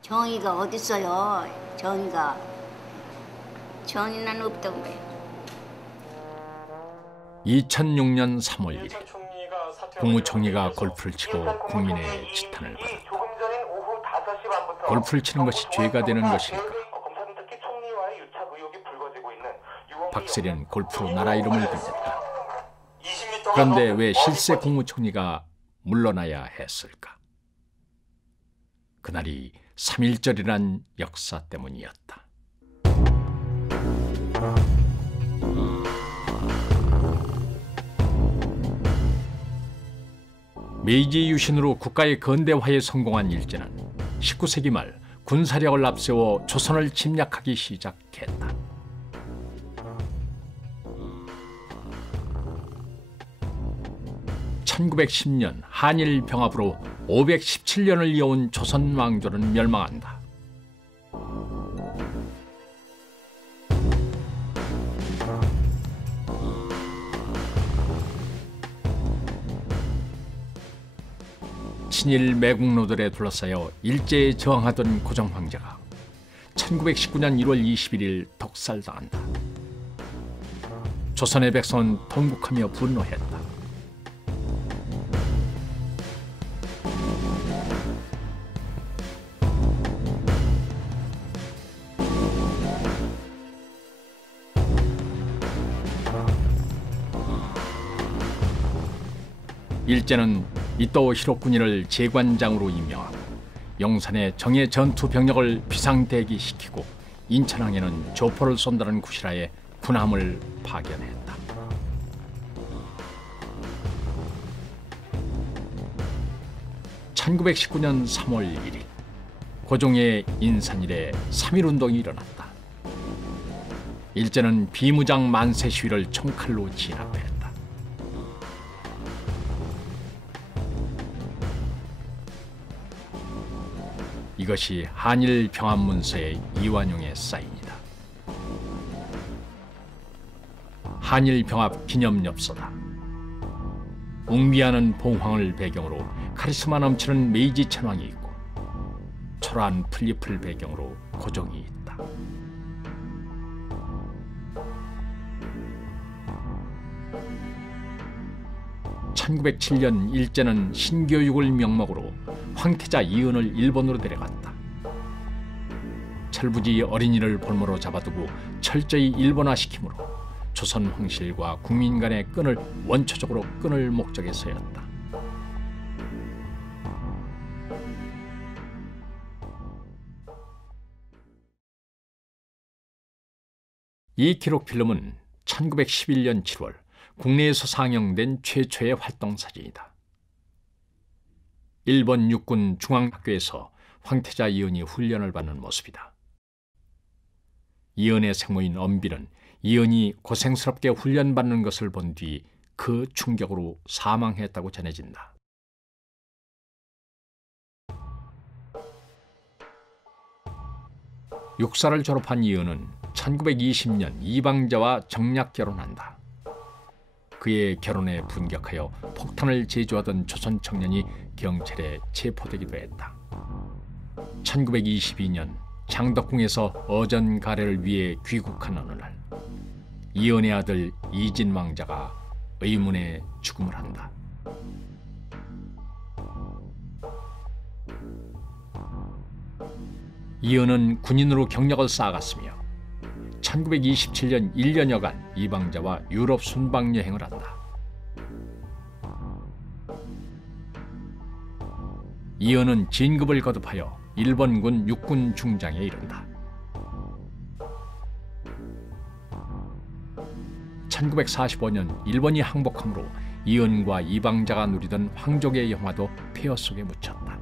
정의가 어딨어요? 정의가. 정의는 없던 거예요. 2006년 3월 1일 국무총리가 골프를 치고 국민의 지탄을 받았다. 골프를 치는 것이 죄가 되는 것일까? 박세리는 골프로 나라 이름을 빛냈다. 그런데 왜 실세 국무총리가 물러나야 했을까? 그날이 3.1절이란 역사 때문이었다. 메이지 유신으로 국가의 근대화에 성공한 일제는 19세기 말 군사력을 앞세워 조선을 침략하기 시작했다. (1910년) 한일 병합으로 517년을 이어온 조선 왕조는 멸망한다. 친일 매국노들에 둘러싸여 일제에 저항하던 고종 황제가 1919년 1월 21일 독살당한다. 조선의 백성은 통곡하며 분노했다. 일제는 이토 히로쿠니를 재관장으로 임명하고 용산에 정예 전투 병력을 비상대기시키고 인천항에는 조포를 쏜다는 구실하에 군함을 파견했다. (1919년 3월 1일) 고종의 인산일에 3.1운동이 일어났다. 일제는 비무장 만세 시위를 총칼로 진압했다. 이것이 한일 병합문서의 이완용의 사인이다. 한일 병합 기념엽서다. 웅비하는 봉황을 배경으로 카리스마 넘치는 메이지 천황이 있고 초라한 풀잎을 배경으로 고종이 있다. (1907년) 일제는 신교육을 명목으로 황태자 이은을 일본으로 데려갔다. 철부지 어린이를 볼모로 잡아두고 철저히 일본화시키므로 조선 황실과 국민 간의 끈을 원초적으로 끊을 목적에서였다. 이 기록 필름은 1911년 7월 국내에서 상영된 최초의 활동사진이다. 일본 육군 중앙학교에서 황태자 이은이 훈련을 받는 모습이다. 이은의 생모인 엄비는 이은이 고생스럽게 훈련받는 것을 본 뒤 그 충격으로 사망했다고 전해진다. 육사를 졸업한 이은은 1920년 이방자와 정략 결혼한다. 그의 결혼에 분격하여 폭탄을 제조하던 조선 청년이 경찰에 체포되기도 했다. 1922년 장덕궁에서 어전 가래를 위해 귀국한 어느 날 이은의 아들 이진 왕자가 의문의 죽음을 한다. 이은은 군인으로 경력을 쌓아갔으며 1927년 1년여간 이방자와 유럽 순방 여행을 한다. 이은은 진급을 거듭하여 일본군 육군 중장에 이른다. 1945년 일본이 항복함으로 이은과 이방자가 누리던 황족의 영화도 폐허 속에 묻혔다.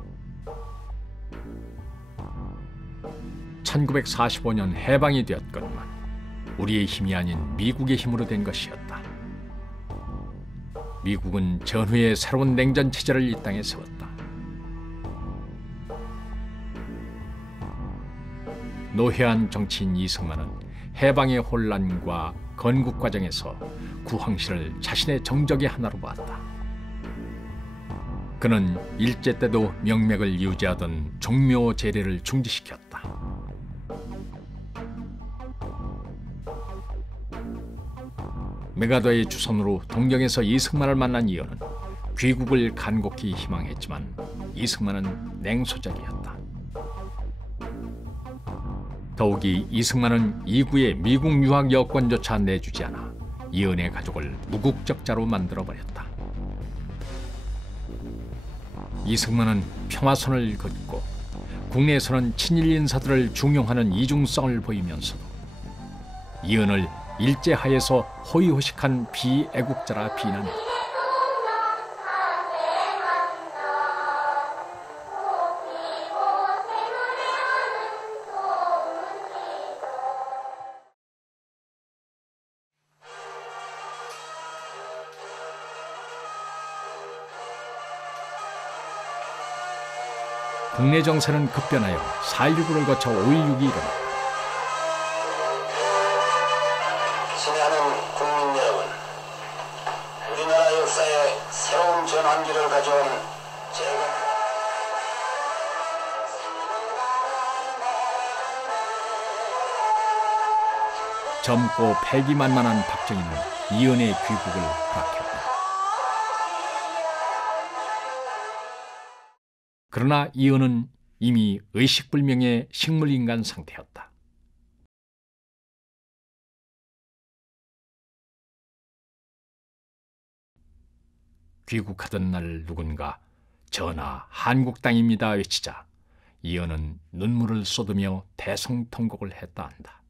1945년 해방이 되었건만 우리의 힘이 아닌 미국의 힘으로 된 것이었다. 미국은 전후의 새로운 냉전 체제를 이 땅에 세웠다. 노회한 정치인 이승만은 해방의 혼란과 건국 과정에서 구황씨를 자신의 정적의 하나로 봤다. 그는 일제 때도 명맥을 유지하던 종묘 제례를 중지시켰다. 메가더의 주선으로 동경에서 이승만을 만난 이어는 귀국을 간곡히 희망했지만 이승만은 냉소적이었다. 더욱이 이승만은 이구의 미국 유학 여권조차 내주지 않아 이은의 가족을 무국적자로 만들어버렸다. 이승만은 평화선을 긋고 국내에서는 친일 인사들을 중용하는 이중성을 보이면서도 이은을 일제하에서 호의호식한 비애국자라 비난했다. 국내 정세는 급변하여 4.19를 거쳐 5.16이 일어났다. 친애하는 국민 여러분, 우리나라 역사에 새로운 전환기를 가져온 제가 젊고 패기만만한 박정희는 이은의 귀국을 허락했다. 그러나 이은은 이미 의식불명의 식물인간 상태였다. 귀국하던 날 누군가 전하 한국 땅입니다 외치자 이은은 눈물을 쏟으며 대성통곡을 했다 한다.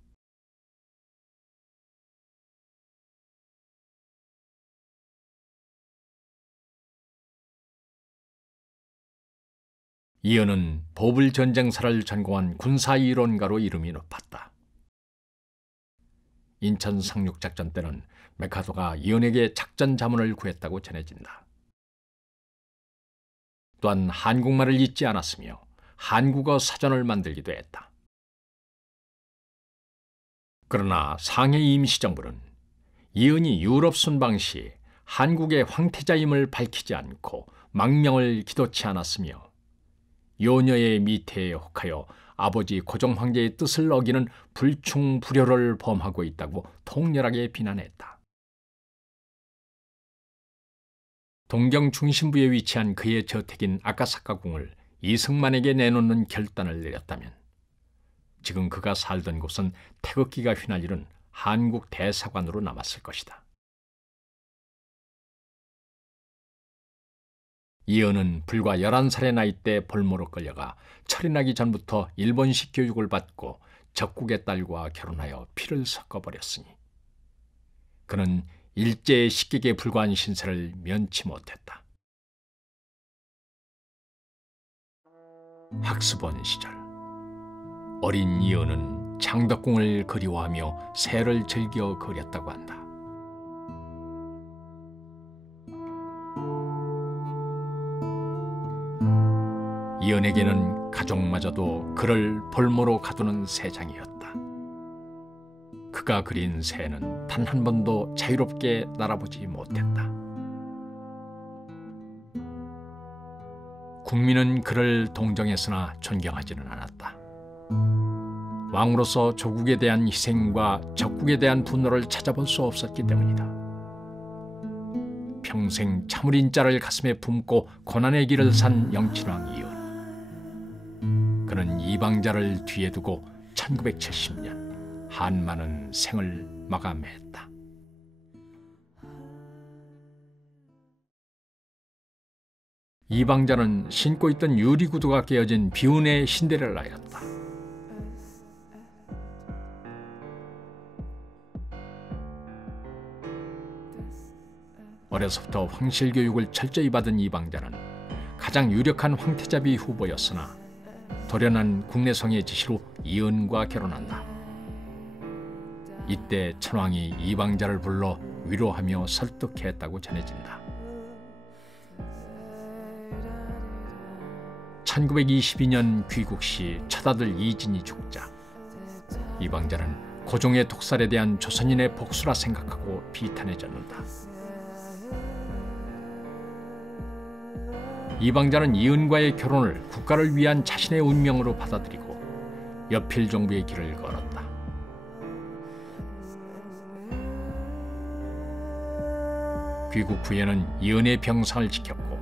이은은 보불 전쟁사를 전공한 군사이론가로 이름이 높았다. 인천 상륙작전 때는 메카도가 이은에게 작전 자문을 구했다고 전해진다. 또한 한국말을 잊지 않았으며 한국어 사전을 만들기도 했다. 그러나 상해 임시정부는 이은이 유럽 순방 시 한국의 황태자임을 밝히지 않고 망명을 기도치 않았으며 요녀의 미태에 혹하여 아버지 고종 황제의 뜻을 어기는 불충불효를 범하고 있다고 통렬하게 비난했다. 동경 중심부에 위치한 그의 저택인 아카사카궁을 이승만에게 내놓는 결단을 내렸다면 지금 그가 살던 곳은 태극기가 휘날리는 한국 대사관으로 남았을 것이다. 이은은 불과 11살의 나이 때 볼모로 끌려가 철이 나기 전부터 일본식 교육을 받고 적국의 딸과 결혼하여 피를 섞어버렸으니 그는 일제의 식객에 불과한 신세를 면치 못했다. 학습원 시절 어린 이은은 창덕궁을 그리워하며 새를 즐겨 그렸다고 한다. 이은에게는 가족마저도 그를 볼모로 가두는 세상이었다. 그가 그린 새는 단 한 번도 자유롭게 날아보지 못했다. 국민은 그를 동정했으나 존경하지는 않았다. 왕으로서 조국에 대한 희생과 적국에 대한 분노를 찾아볼 수 없었기 때문이다. 평생 참을인자를 가슴에 품고 고난의 길을 산 영친왕 이은. 그는 이방자를 뒤에 두고 1970년 한많은 생을 마감했다. 이방자는 신고 있던 유리구두가 깨어진 비운의 신데렐라였다. 어려서부터 황실교육을 철저히 받은 이방자는 가장 유력한 황태자비 후보였으나 돌연한 국내성의 지시로 이은과 결혼한다. 이때 천왕이 이방자를 불러 위로하며 설득했다고 전해진다. 1922년 귀국 시 첫아들 이진이 죽자 이방자는 고종의 독살에 대한 조선인의 복수라 생각하고 비탄해졌는다. 이방자는 이은과의 결혼을 국가를 위한 자신의 운명으로 받아들이고 여필 정부의 길을 걸었다. 귀국 후에는 이은의 병상을 지켰고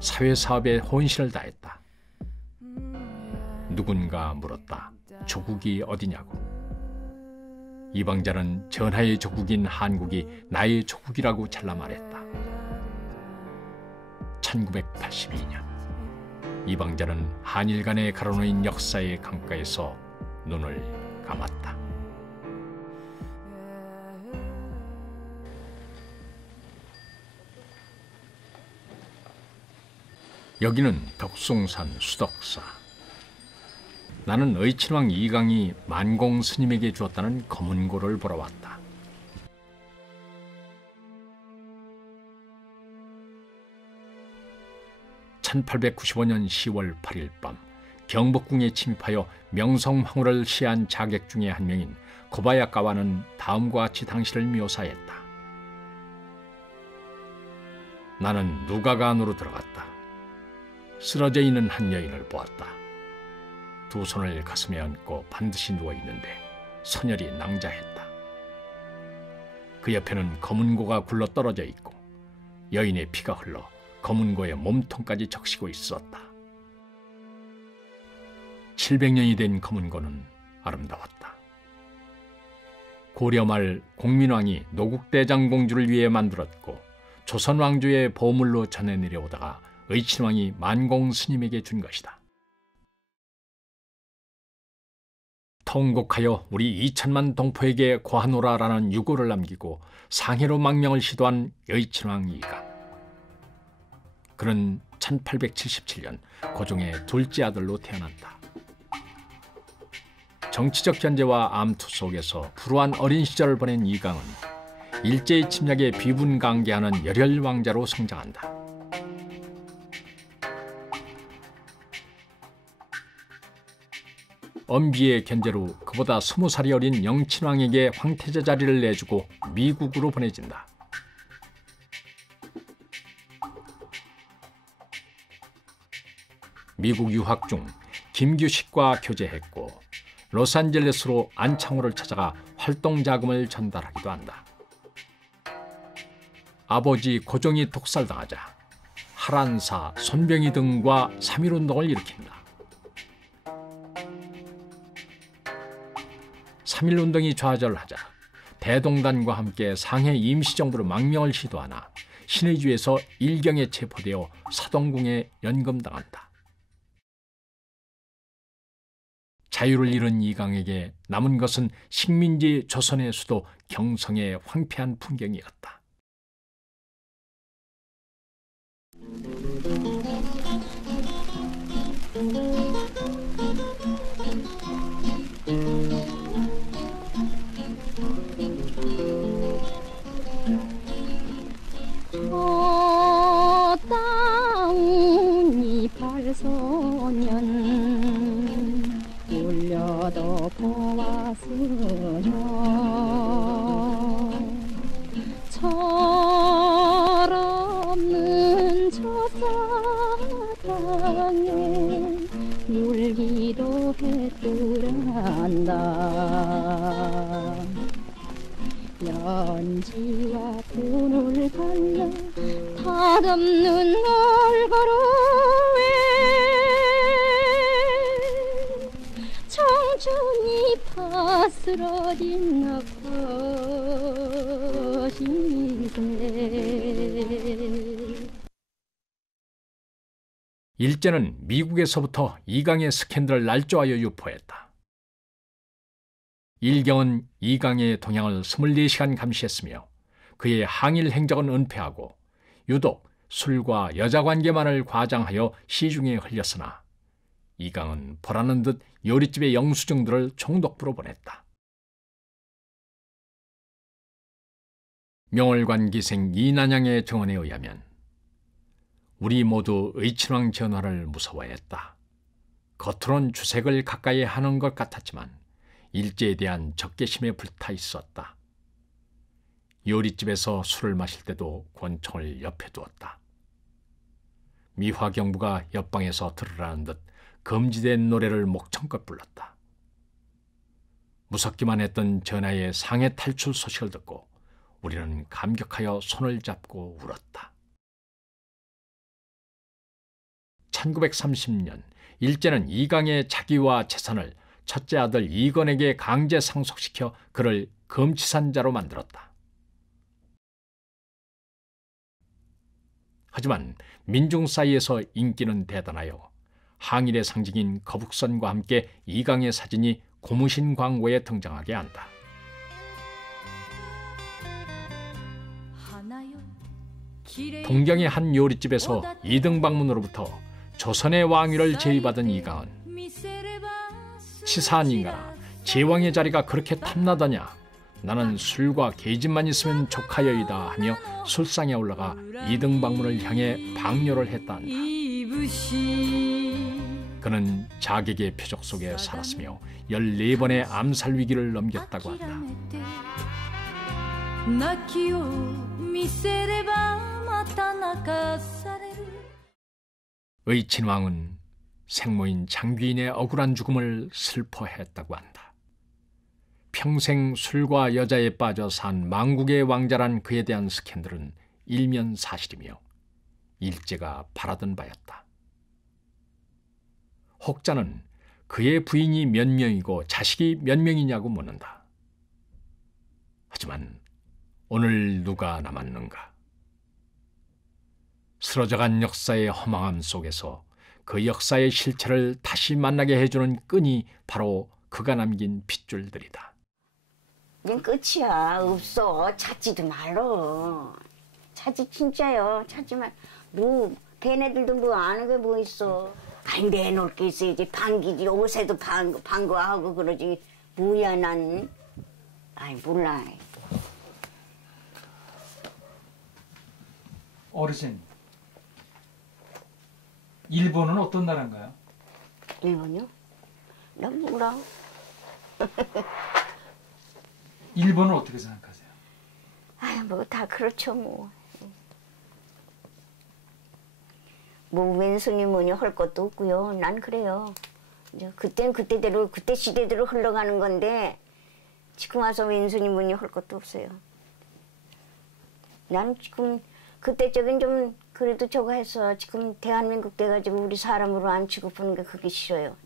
사회사업에 혼신을 다했다. 누군가 물었다. 조국이 어디냐고. 이방자는 전하의 조국인 한국이 나의 조국이라고 잘라 말했다. 1982년 이방자는 한일 간에 가로놓인 역사의 강가에서 눈을 감았다. 여기는 덕숭산 수덕사. 나는 의친왕 이강이 만공 스님에게 주었다는 검은고를 보러 왔다. (1895년 10월 8일) 밤 경복궁에 침입하여 명성황후를 시해한 자객 중에 한 명인 고바야카와는 다음과 같이 당시를 묘사했다. 나는 누가가 안으로 들어갔다. 쓰러져 있는 한 여인을 보았다. 두 손을 가슴에 얹고 반드시 누워있는데 선열이 낭자했다. 그 옆에는 검은고가 굴러떨어져 있고 여인의 피가 흘러 검은고의 몸통까지 적시고 있었다. 700년이 된 검은고는 아름다웠다. 고려 말 공민왕이 노국대장공주를 위해 만들었고 조선왕조의 보물로 전해 내려오다가 의친왕이 만공 스님에게 준 것이다. 통곡하여 우리 2천만 동포에게 고하노라라는 유고를 남기고 상해로 망명을 시도한 의친왕 이강. 그는 1877년 고종의 둘째 아들로 태어났다. 정치적 견제와 암투 속에서 불우한 어린 시절을 보낸 이강은 일제의 침략에 비분강개하는 열혈 왕자로 성장한다. 엄비의 견제로 그보다 20살이 어린 영친왕에게 황태자 자리를 내주고 미국으로 보내진다. 미국 유학 중 김규식과 교제했고 로스앤젤레스로 안창호를 찾아가 활동 자금을 전달하기도 한다. 아버지 고종이 독살당하자 하란사, 손병희 등과 3.1운동을 일으킨다. 3.1운동이 좌절하자 대동단과 함께 상해 임시정부로 망명을 시도하나 신의주에서 일경에 체포되어 사동궁에 연금당한다. 자유를 잃은 이강에게 남은 것은 식민지 조선의 수도 경성의 황폐한 풍경이었다. 땅이 발소년 울려도 보았으며 철없는 저 사랑에 울기도 했더란다. 연지와 돈을 갈라 닷없는 얼굴 왜 청춘이 파스러진 것인데. 일제는 미국에서부터 이강의 스캔들을 날조하여 유포했다. 일경은 이강의 동향을 24시간 감시했으며 그의 항일 행적은 은폐하고 유독 술과 여자 관계만을 과장하여 시중에 흘렸으나 이강은 보라는 듯 요리집의 영수증들을 총독부로 보냈다. 명월관 기생 이난양의 증언에 의하면 우리 모두 의친왕 전하를 무서워했다. 겉으론 주색을 가까이 하는 것 같았지만 일제에 대한 적개심에 불타 있었다. 요리집에서 술을 마실 때도 권총을 옆에 두었다. 미화경부가 옆방에서 들으라는 듯 금지된 노래를 목청껏 불렀다. 무섭기만 했던 전하의 상해 탈출 소식을 듣고 우리는 감격하여 손을 잡고 울었다. 1930년 일제는 이강의 자기와 재산을 첫째 아들 이건에게 강제 상속시켜 그를 금치산자로 만들었다. 하지만 민중 사이에서 인기는 대단하여 항일의 상징인 거북선과 함께 이강의 사진이 고무신 광고에 등장하게 한다. 동경의 한 요리집에서 이등방문으로부터 조선의 왕위를 제의받은 이강은 치사한 인간아, 제왕의 자리가 그렇게 탐나더냐? 나는 술과 계집만 있으면 족하여이다 하며 술상에 올라가 이등방문을 향해 방뇨를 했단다. 그는 자객의 표적 속에 살았으며 14번의 암살 위기를 넘겼다고 한다. 의친왕은 생모인 장귀인의 억울한 죽음을 슬퍼했다고 한다. 평생 술과 여자에 빠져 산 망국의 왕자란 그에 대한 스캔들은 일면 사실이며 일제가 바라던 바였다. 혹자는 그의 부인이 몇 명이고 자식이 몇 명이냐고 묻는다. 하지만 오늘 누가 남았는가? 쓰러져간 역사의 허망함 속에서 그 역사의 실체를 다시 만나게 해주는 끈이 바로 그가 남긴 핏줄들이다. 이젠 끝이야. 없어. 찾지도 말어. 찾지 진짜요. 찾지만 뭐 걔네들도 뭐 아는 게 뭐 있어. 아니 내놓을 게 있어야지. 방귀지. 옷에도 방구하고 그러지. 뭐야 난. 아이 몰라. 어르신, 일본은 어떤 나라인가요? 일본이요? 난 몰라. 일본은 어떻게 생각하세요? 아유 뭐 다 그렇죠 뭐. 뭐 왼손이 뭐냐 할 것도 없고요. 난 그래요. 이제 그땐 그때대로 그때 시대대로 흘러가는 건데 지금 와서 왼손이 뭐냐 할 것도 없어요. 난 지금 그때적인 좀 그래도 저거 해서 지금 대한민국 돼가지고 우리 사람으로 안 취급하는 게 그게 싫어요.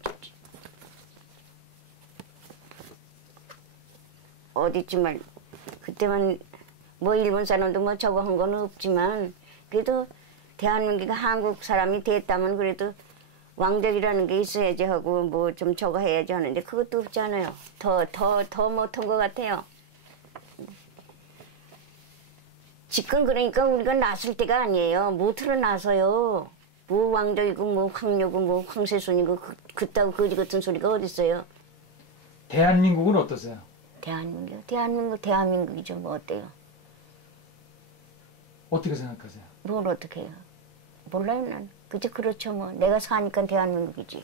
어디쯤 그때만 뭐 일본 사람도 뭐 저거 한 건 없지만 그래도 대한민국이 한국 사람이 됐다면 그래도 왕족이라는 게 있어야지 하고 뭐 좀 저거 해야지 하는데 그것도 없잖아요. 더 못한 것 같아요. 지금 그러니까 우리가 나설 때가 아니에요. 못으로 나서요. 뭐 왕족이고 뭐 황녀고 뭐 황세손이고 그따구 거지 같은 소리가 어딨어요. 대한민국은 어떠세요? 대한민국이죠. 뭐 어때요? 어떻게 생각하세요? 뭘 어떻게 해요? 몰라요 난. 그저 그렇죠 뭐. 내가 사니까 대한민국이지.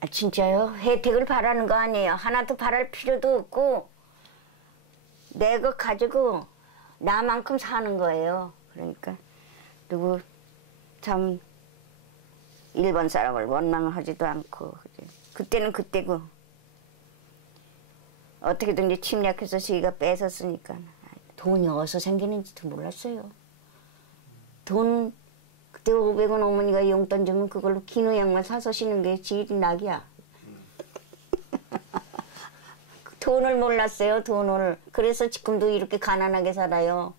아, 진짜요? 혜택을 바라는 거 아니에요. 하나도 바랄 필요도 없고 내가 가지고 나만큼 사는 거예요. 그러니까 누구 참 일본 사람을 원망하지도 않고 그때는 그때고 어떻게든지 침략해서 저희가 뺏었으니까 돈이 어디서 생기는지도 몰랐어요. 돈 그때 500원 어머니가 용돈 주면 그걸로 기노 양말 사서 신는 게 제일 낙이야. 돈을 몰랐어요. 돈을. 그래서 지금도 이렇게 가난하게 살아요.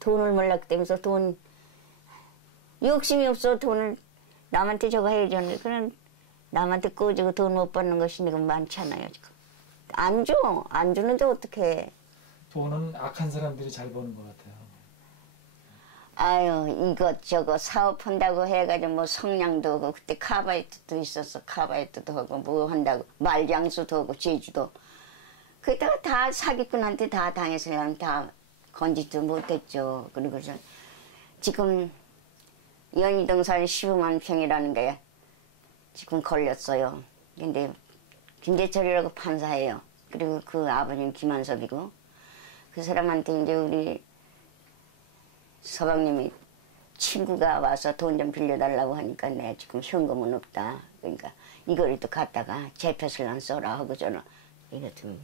돈을 몰랐기 때문에 돈 욕심이 없어. 돈을 남한테 저거 해야지 하는데 그냥 남한테 꺼지고 돈 못 받는 것이 지금 많잖아요. 지금. 안 줘. 안 주는데 어떡해. 돈은 악한 사람들이 잘 버는 것 같아요. 아유 이것저것 사업한다고 해가지고 뭐 성냥도 하고 그때 카바이트도 있었어. 카바이트도 하고 뭐 한다고 말장수도 하고 제주도. 그때가 다 사기꾼한테 다 당해서 그냥 다 건지도 못했죠. 그리고서 지금 연희동산 15만 평이라는 게 지금 걸렸어요. 근데 김대철이라고 판사예요. 그리고 그 아버님 김한섭이고 그 사람한테 이제 우리 서방님이 친구가 와서 돈 좀 빌려달라고 하니까 내 지금 현금은 없다. 그러니까 이걸 또 갖다가 재패슬랑 써라 하고 저는 이거 좀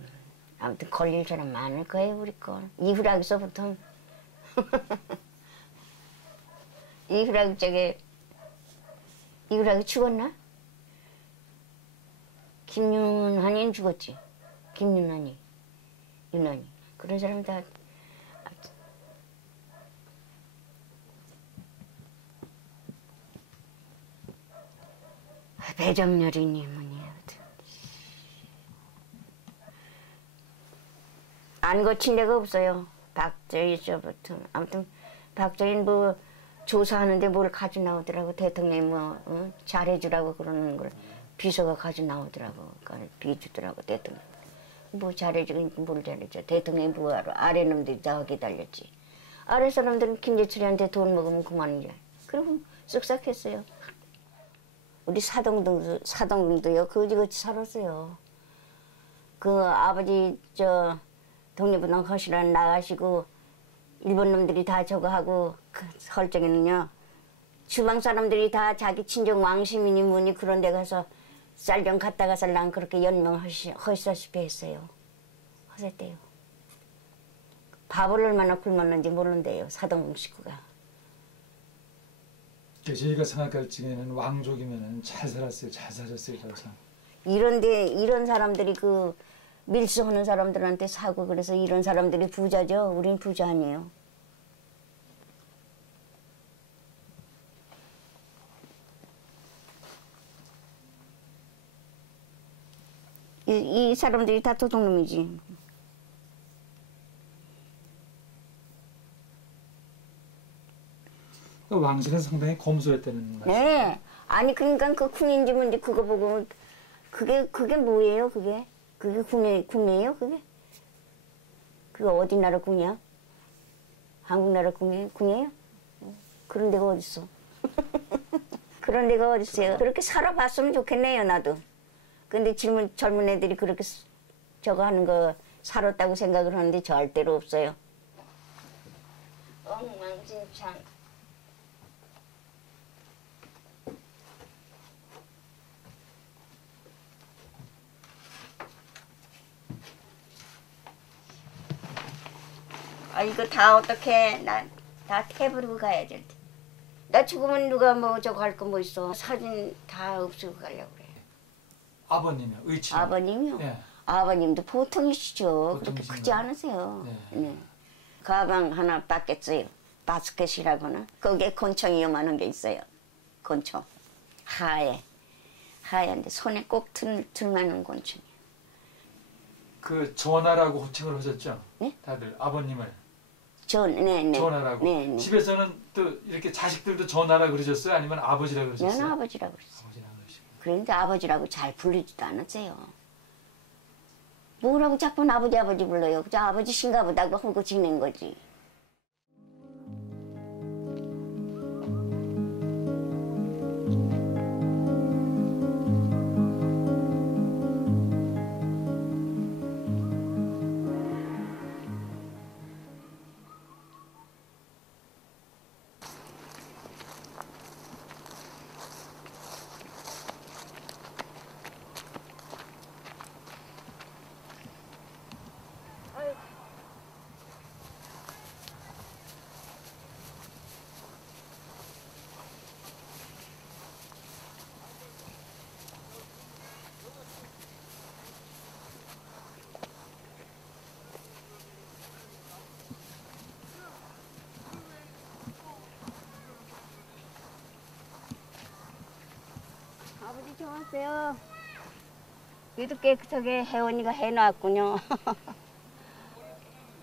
아무튼 걸릴 사람 많을 거예요 우리 걸. 이후락에서부터 이후락 이후락이 죽었나? 김윤환이는 죽었지. 김윤환이 윤환이 그런 사람 다 배정렬이니 뭐니 안 거친 데가 없어요. 박정희 저부터 아무튼 박정희 뭐 조사하는데 뭘 가져 나오더라고. 대통령이 뭐 잘해주라고 그러는 걸 비서가 가져 나오더라고. 그걸 비주더라고 대통령. 뭐 잘해주긴 뭘 잘해줘. 대통령이 뭐하러 아래 놈들이 다 기다렸지. 아래 사람들은 김재철이한테 돈 먹으면 그만이야. 그리고 쓱싹했어요. 우리 사동동도요. 거지같이 살았어요. 그 아버지 저 독립운동 하시러 나가시고 일본 놈들이 다 저거 하고 그 설정에는요. 주방 사람들이 다 자기 친정 왕시민이 뭐니 그런 데 가서 쌀 좀 갖다가 살랑 그렇게 연명하시다시피 했어요. 하셨대요. 밥을 얼마나 굶었는지 모른대요. 사동동 식구가. 저희가 생각할 적에는 왕족이면 잘 살았어요. 잘 사셨어요. 그래서. 이런 사람들이 그 밀수하는 사람들한테 사고 그래서 이런 사람들이 부자죠. 우린 부자 아니에요. 이 사람들이 다 도둑놈이지. 왕실은 상당히 검소했다는 말씀. 네. 아니 그러니까 그 궁인지 뭔지 그거 보고 그게 뭐예요 그게? 그게 궁이에요 그게? 그게 어디 나라 궁이야? 한국 나라 궁이에요? 그런 데가 어딨어? 그런 데가 어딨어요? 그렇게 살아봤으면 좋겠네요 나도. 근데 젊은 애들이 그렇게 저거 하는 거 살았다고 생각을 하는데 절대로 없어요. 엉망진창. 아 이거 다 어떻게 나 다 태버리고 가야지. 나 죽으면 누가 뭐 저거 할 거 뭐 있어. 사진 다 없애고 가려고 그래. 아버님이요? 의치. 아버님이요? 네. 아버님도 보통이시죠. 그렇게 보통이신가요? 크지 않으세요. 네. 네. 가방 하나 땄겠어요. 바스켓이라고는. 거기에 곤충이 요만한 게 있어요. 곤충. 하얀데 손에 꼭 들만한 곤충이에요. 그 전하라고 호칭을 하셨죠? 네? 다들 아버님을. 네네. 전하라고. 네네. 집에서는 또 이렇게 자식들도 전하라 그러셨어요? 아니면 아버지라 그러셨어요? 저는 아버지라고 그랬어요. 아버지라 그러시고. 그런데 아버지라고 잘 부르지도 않았어요. 뭐라고 자꾸 아버지 불러요. 저 아버지신가 보다고 하고 지낸 거지. 아버지 좋았어요. 그래도 깨끗하게 혜원이가 해놨군요.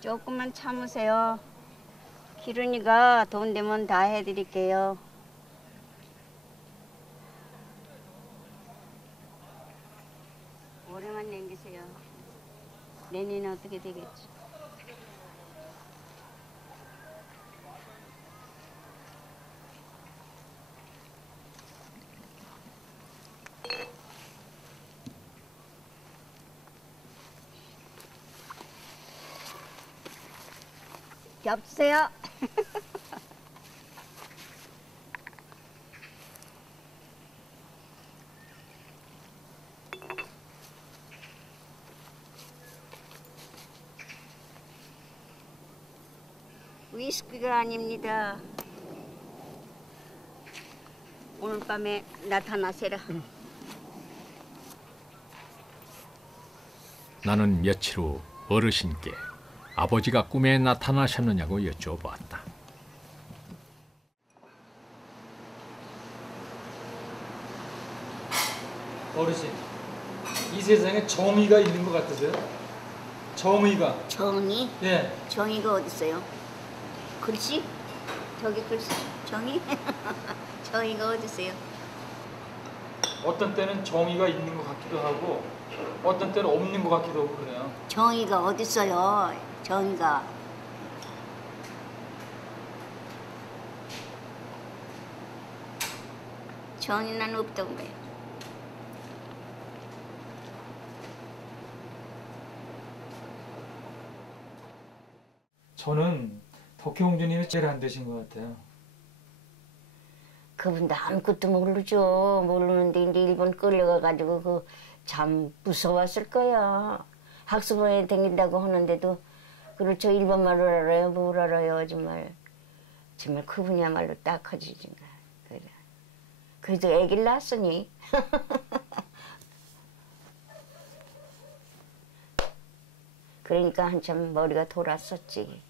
조금만 참으세요. 기른이가 돈 되면 다 해드릴게요. 오래만 남기세요. 내년에 어떻게 되겠지. 잡수세요. 위스키가 아닙니다. 오늘 밤에 나타나세라. 나는 며칠 후 어르신께 아버지가 꿈에 나타나셨느냐고 여쭤보았다. 어르신, 이 세상에 정의가 있는 것 같으세요? 정의가. 정의? 예. 정의가 어디 있어요? 글씨? 저기 글씨. 정의? 정의가 어디 있어요? 어떤 때는 정의가 있는 것 같기도 하고 어떤 때는 없는 것 같기도 하고 그래요. 정의가 어디 있어요? 정의가. 정의는 없다고 그래요. 저는 덕혜옹주님이 제일 안 되신 것 같아요. 그분도 아무것도 모르죠. 모르는데 이제 일본 끌려가가지고 그 참 무서웠을 거야. 학습원에 다닌다고 하는데도 그렇죠. 일본말을 알아요. 뭘 알아요. 정말 그분이야말로 딱하지 정말. 그래. 그래도 애기를 낳았으니. 그러니까 한참 머리가 돌았었지.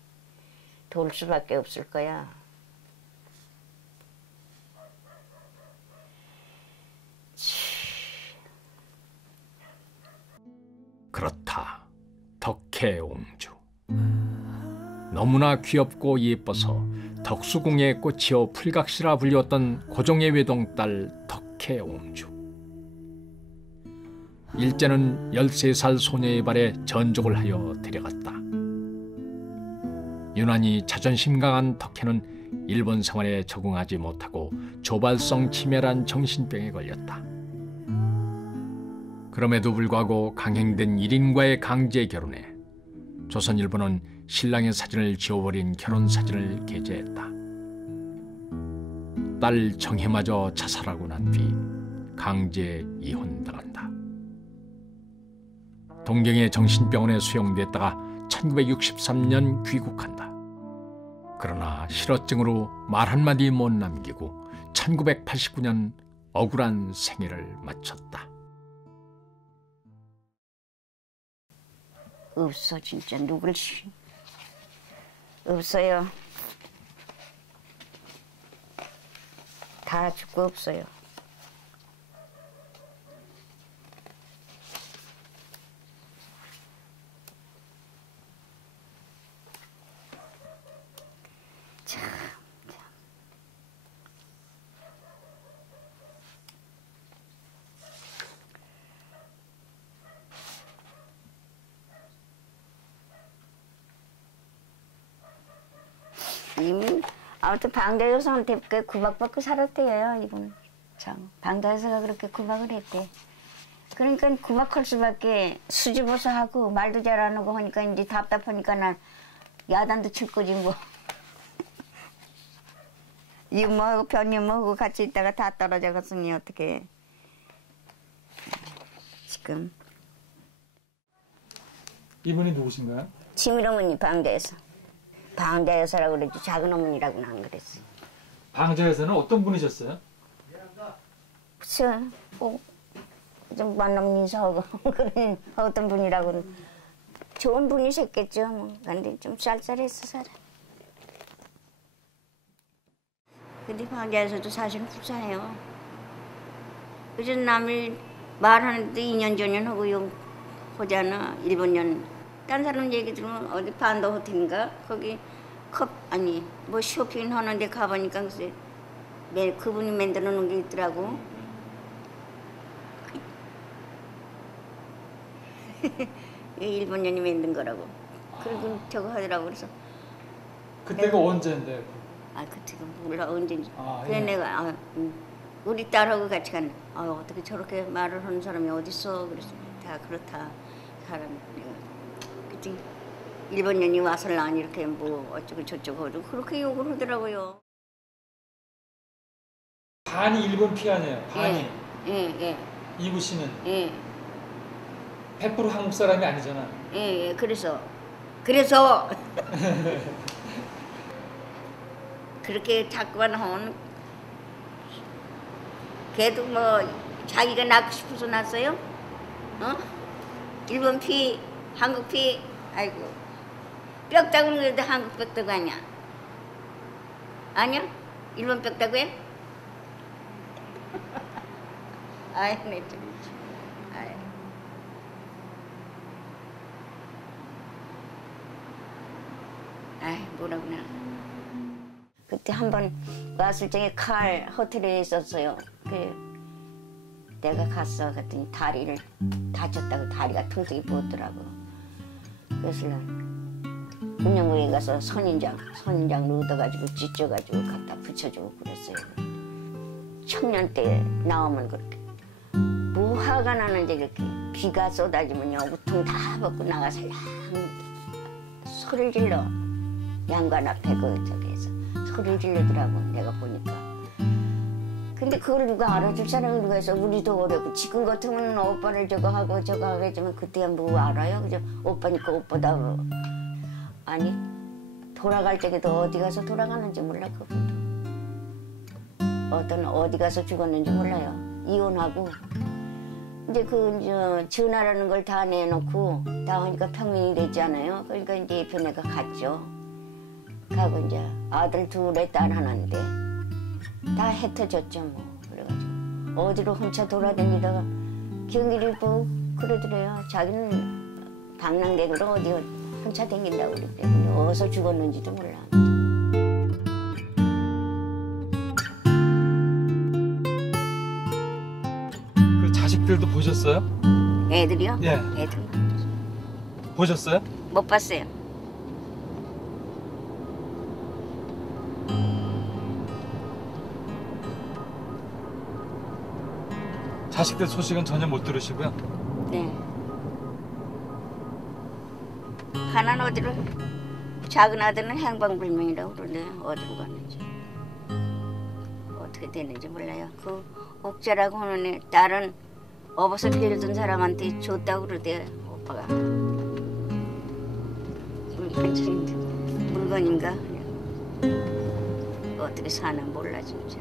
돌 수밖에 없을 거야. 그렇다. 덕혜옹주. 너무나 귀엽고 예뻐서 덕수궁의 꽃이여 풀각시라 불렸던 고종의 외동딸 덕혜옹주. 일제는 13살 소녀의 발에 전족을 하여 데려갔다. 유난히 자존심 강한 덕혜는 일본 생활에 적응하지 못하고 조발성 치매란 정신병에 걸렸다. 그럼에도 불구하고 강행된 1인과의 강제 결혼에 조선일보는 신랑의 사진을 지워버린 결혼사진을 게재했다. 딸 정혜마저 자살하고 난 뒤 강제 이혼당한다. 동경의 정신병원에 수용됐다가 1963년 귀국한다. 그러나 실어증으로 말 한마디 못 남기고 1989년 억울한 생애를 마쳤다. 없어 진짜 누굴 없어요. 다 죽고 없어요. 아무튼 방자 여사한테 구박받고 살았대요. 이분 참 방자 여사가 그렇게 구박을 했대. 그러니까 구박할 수밖에 수줍어서 하고 말도 잘 안 하고 하니까 이제 답답하니까 난 야단도 칠 거지 뭐. 이모하고 변이모하고 같이 있다가 다 떨어져 갔으니 어떻게. 지금 이분이 누구신가요? 치밀어머니 방자 여사. 방자 여사라고 그러지 작은 어머니라고는 안 그랬어요. 방자 여사는 어떤 분이셨어요? 글쎄, 좀 만남 인사하고 그런 어떤 분이라고는 좋은 분이셨겠죠. 뭐. 근데 좀 쌀쌀했어 사람. 근데 방자 여사도 사실은 불쌍해요. 그래서 남이 말하는데 2년 전년 하고 용 보잖아. 일본년. 딴 사람 얘기 들으면 어디 반도 호텔인가 거기 아니 뭐 쇼핑 하는데 가보니까 글쎄 그분이 만들어 놓은 게 있더라고. 일본 년이 만든 거라고. 그리고 저거 하더라고. 그래서 그때가 언제인데? 그때가 몰라 언제인지. 그래 예. 내가 우리 딸하고 같이 갔는데 어떻게 저렇게 말을 하는 사람이 어딨어. 그래서 다 그렇다 사람. 그때 일본인이 와서는 이렇게 뭐 어쩌고 저쩌고 하고 그렇게 욕을 하더라고요. 반이 일본 피 아니에요? 반이. 예. 이구 씨는 예. 100% 한국 사람이 아니잖아. 예. 그래서 그렇게 자꾸만 하면 걔도 뭐 자기가 낳고 싶어서 낳았어요? 어? 일본 피, 한국 피, 아이고 뼈다구는 그래도 한국 뼈다구 아니야? 아니야? 일본 뼈다구 해? 아이 네 좀. 아이. 아이 뭐라구나. 그때 한번 왔을 적에 칼 호텔에 있었어요. 내가 갔어. 그랬더니 다리를 다쳤다고 다리가 퉁퉁이 부었더라고. 그래서 운영구에 가서 선인장 넣어가지고 찢어가지고 갖다 붙여주고 그랬어요. 청년 때 나오면 그렇게 뭐 화가 나는지 이렇게 비가 쏟아지면요 우통 다 벗고 나가서 소리를 질러. 양관 앞에 저기에서 소리를 지르더라고 내가 보니까. 근데 그걸 누가 알아줄 사람이 누가 있어. 우리도 어렵고 지금 같으면 오빠를 저거 하고 저거 하겠지만 그때야 뭐 알아요. 그죠? 오빠니까 오빠다. 아니 돌아갈 적에도 어디 가서 돌아가는지 몰라 그분도. 어디 가서 죽었는지 몰라요. 이혼하고 이제 전화라는 걸 다 내놓고 다 하니까 평민이 됐잖아요. 그러니까 이제 변해가 갔죠. 가고 이제 아들 둘에 딸 하나인데 다 흩어졌죠 뭐. 그래가지고 어디로 혼자 돌아다니다가 경기를 보고 그러더래요. 자기는 방랑객으로 어디 혼자 다닌다고 그랬대요. 어디서 죽었는지도 몰라. 그 자식들도 보셨어요? 애들이요? 예. 애들 보셨어요? 못 봤어요. 자식들 소식은 전혀 못 들으시고요? 네. 하나는 어디로 작은 아들은 행방불명이라고 그러는데 어디로 갔는지 어떻게 됐는지 몰라요. 그 옥자라고 하는 애 딸은 업어서 빌려준 사람한테 줬다고 그러대. 오빠가 물건인가 어떻게 사나 몰라 진짜.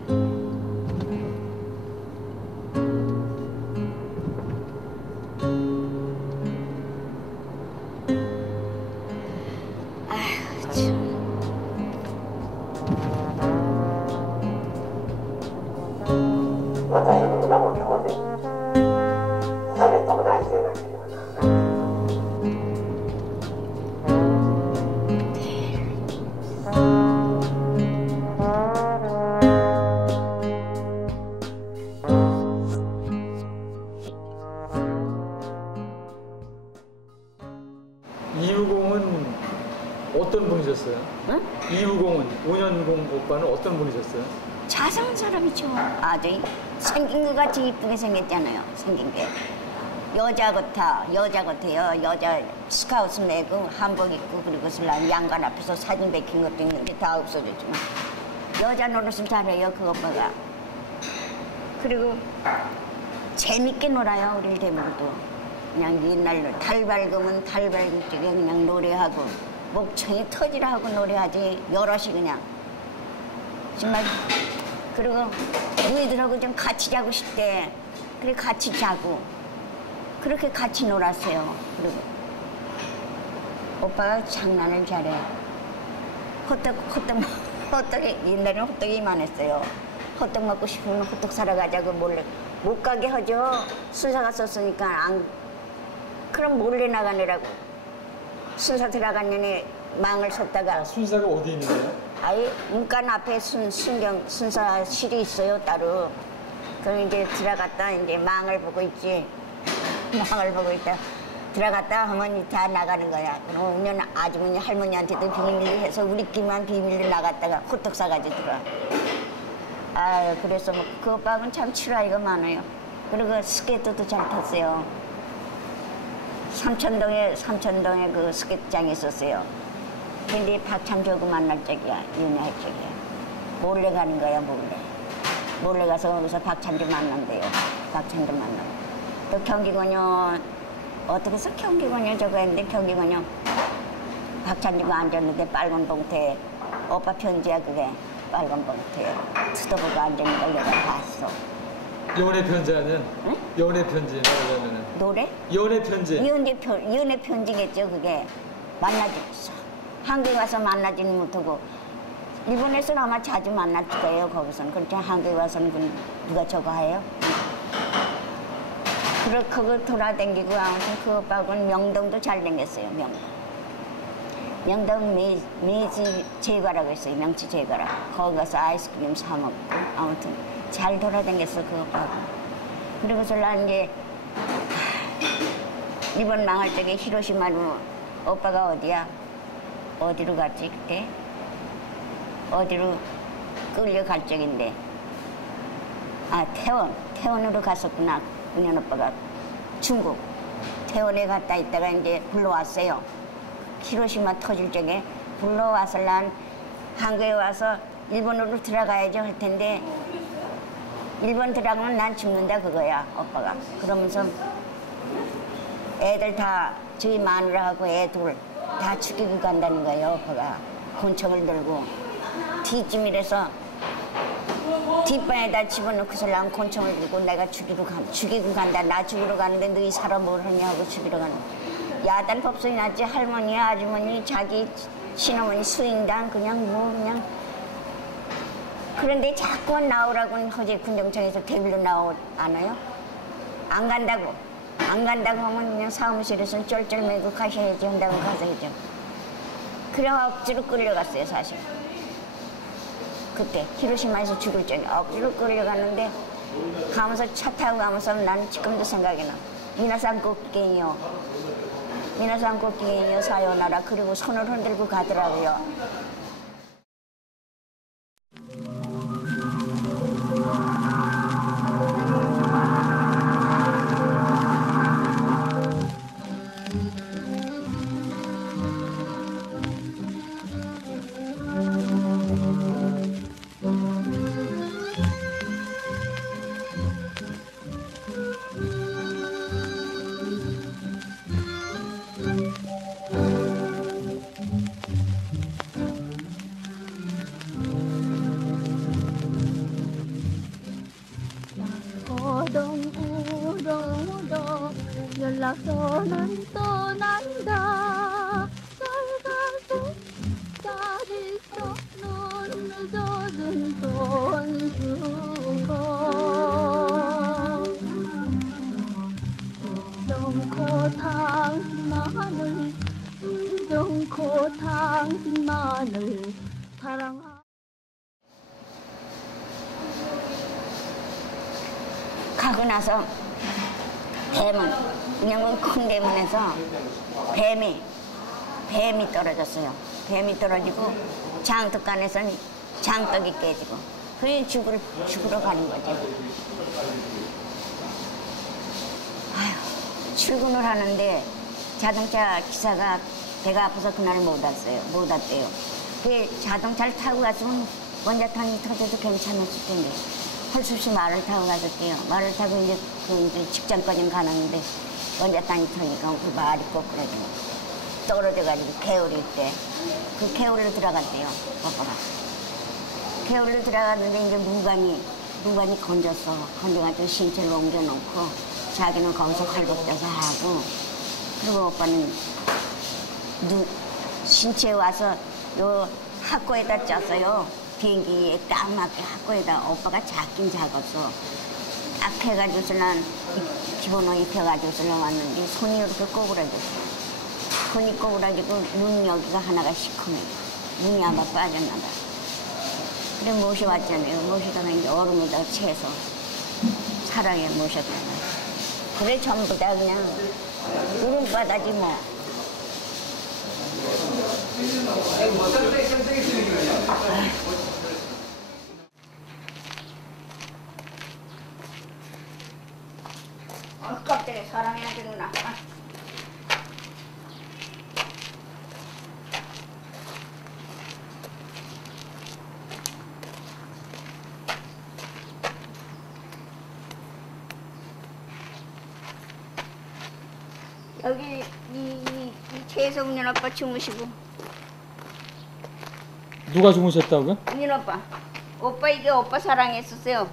이우공은 어떤 분이셨어요? 응? 이우공은 운현공 오빠는 어떤 분이셨어요? 자상한 사람이죠. 아주 생긴 것 같이 이쁘게 생겼잖아요. 생긴 게 여자 같아요. 여자 스카우트 메고 한복 입고 그리고 슬람 양관 앞에서 사진 박힌 것도 있는데 다 없어졌지만 여자 노릇을 잘해요 그 오빠가. 그리고 재밌게 놀아요 우리를 데리고도. 그냥 옛날로 달 밝으면 달 밝을 적에 그냥 노래하고 목청이 터지라 하고 노래하지 여럿이 그냥 정말. 그리고 너희들하고 좀 같이 자고 싶대. 그래 같이 자고 그렇게 같이 놀았어요. 그리고 오빠가 장난을 잘해. 호떡이 옛날에는 호떡이 이만했어요. 호떡 먹고 싶으면 호떡 사러 가자고 몰래 못 가게 하죠. 순사가 썼으니까 안. 그럼 몰래 나가느라고. 순사 들어갔느니 망을 섰다가. 순사가 어디 있는 거예요? 아예 문간 앞에 순사실이 있어요 따로. 그럼 이제 들어갔다 이제 망을 보고 있지. 망을 보고 있다 들어갔다 하면 다 나가는 거야. 그럼 오면 아주머니 할머니한테도 비밀로 해서 우리끼리만 비밀로 나갔다가 호떡 사가지고 들어와. 아유 그래서 뭐 그 오빠는 참 칠아이가 많아요. 그리고 스케이트도 잘 탔어요. 삼천동에 그 스케이트장이 있었어요. 근데 박창규하고 만날 적이야, 연애할 적이야. 몰래 가는 거야, 몰래 가서 거기서 박찬주 만난대요. 박찬주 만나고. 또 경기권요, 어떻게 해서 경기권요 저거 했는데 경기권요. 박찬주가 앉았는데 빨간 봉투에, 오빠 편지야 그게. 빨간 봉투에 투더보고 앉아있는 걸 내가 봤어. 연애 편지 아니야? 응? 연애 편지 그러면은. 노래? 연애 편지. 연애 편지겠죠 그게. 만나지 한국에 와서 만나지는 못하고 일본에서는 아마 자주 만날 거예요 거기서는. 그렇지 한국에 와서는 누가 저거 해요? 그거 돌아다니고 아무튼 그 오빠하고는 명동도 잘 다녔어요. 명동 매지 제과라고 했어요. 명치 제과라. 거기 가서 아이스크림 사 먹고 아무튼 잘 돌아다녔어 그 오빠하고. 그리고서 난 이제 일본 망할 적에 히로시마로 오빠가 어디로 갔지 그때? 어디로 끌려갈 적인데 태원으로 갔었구나. 은현 오빠가 중국 태원에 갔다 있다가 이제 불러왔어요. 히로시마 터질 적에 불러와서 난 한국에 와서 일본으로 들어가야죠 할 텐데 일본 들어가면 난 죽는다 그거야 오빠가. 그러면서 애들 다 저희 마누라하고 애 둘 다 죽이고 간다는 거예요 오빠가. 권총을 들고 뒷짐이라서 뒷방에다 집어넣고서 난 권총을 들고 내가 죽이고 간다. 나 죽이러 가는데 너희 살아 뭘 하냐 하고 죽이러 가는. 야단 법석이 났지. 할머니 아주머니 자기 친어머니 수행당 그냥 그런데 자꾸 나오라고는 허재 군정청에서 데빌로 안 와요? 안 간다고 하면 그냥 사무실에서 쩔쩔매고 가셔야지 한다고 가서 해죠. 그래 억지로 끌려갔어요 사실. 그때 히로시마에서 죽을 적에 억지로 끌려갔는데 가면서 차 타고 가면서 나는 지금도 생각이 나. 미나산 꽃게요 사요나라. 그리고 손을 흔들고 가더라고요. 연락선은 떠난다. 쌀가슴 자리서 눈 젖은 손수건 정코 당신만을 사랑하. 가고 나서 대문, 그냥 큰 대문에서 뱀이 떨어졌어요. 뱀이 떨어지고 장떡간에서는 장떡이 깨지고 그게 죽으러 가는 거죠. 아휴, 출근을 하는데 자동차 기사가 배가 아파서 그날 못 왔대요. 그 자동차를 타고 갔으면 원자탄이 터져도 괜찮았을 텐데 할 수 없이 말을 타고 가셨대요. 말을 타고 이제 직장까지는 가는데 원자탄이 터니까 그 말이 꼬꾸라지고 떨어져가지고 개울일 때 그 개울로 들어갔대요. 오빠가. 개울로 들어갔는데 이제 무관이 건져가지고 신체를 옮겨놓고 자기는 거기서 활복돼서 하고 그리고 오빠는 신체에 와서 요 학교에다 짰어요. 비행기에 까맣게 학교에다. 오빠가 작긴 작았어. 딱 해가지고서 난 기본호 입혀가지고서 왔는데 손이 이렇게 꼬부라졌어. 손이 꼬부라지고 눈 여기가 하나가 시커매. 눈이 아마 빠졌나 봐. 그래 모셔왔잖아요. 모시다가 이제 얼음에다 채서 사랑에 모셨잖아요. 그래 전부 다 그냥 울음바다지 뭐. 껍데기 사랑해야 되구나. 여기 이 최에서 운현 아빠 주무시고. 누가 주무셨다고요? 운현 오빠. 오빠 이게 오빠 사랑했었어요.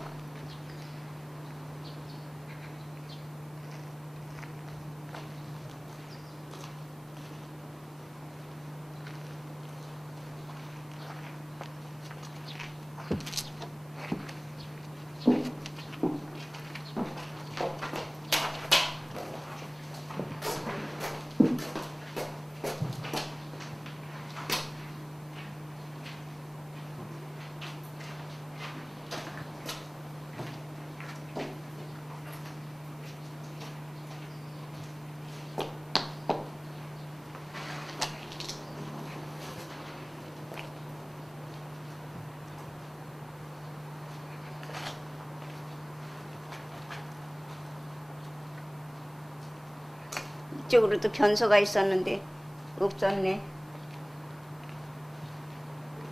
이쪽으로도 변소가 있었는데 없었네.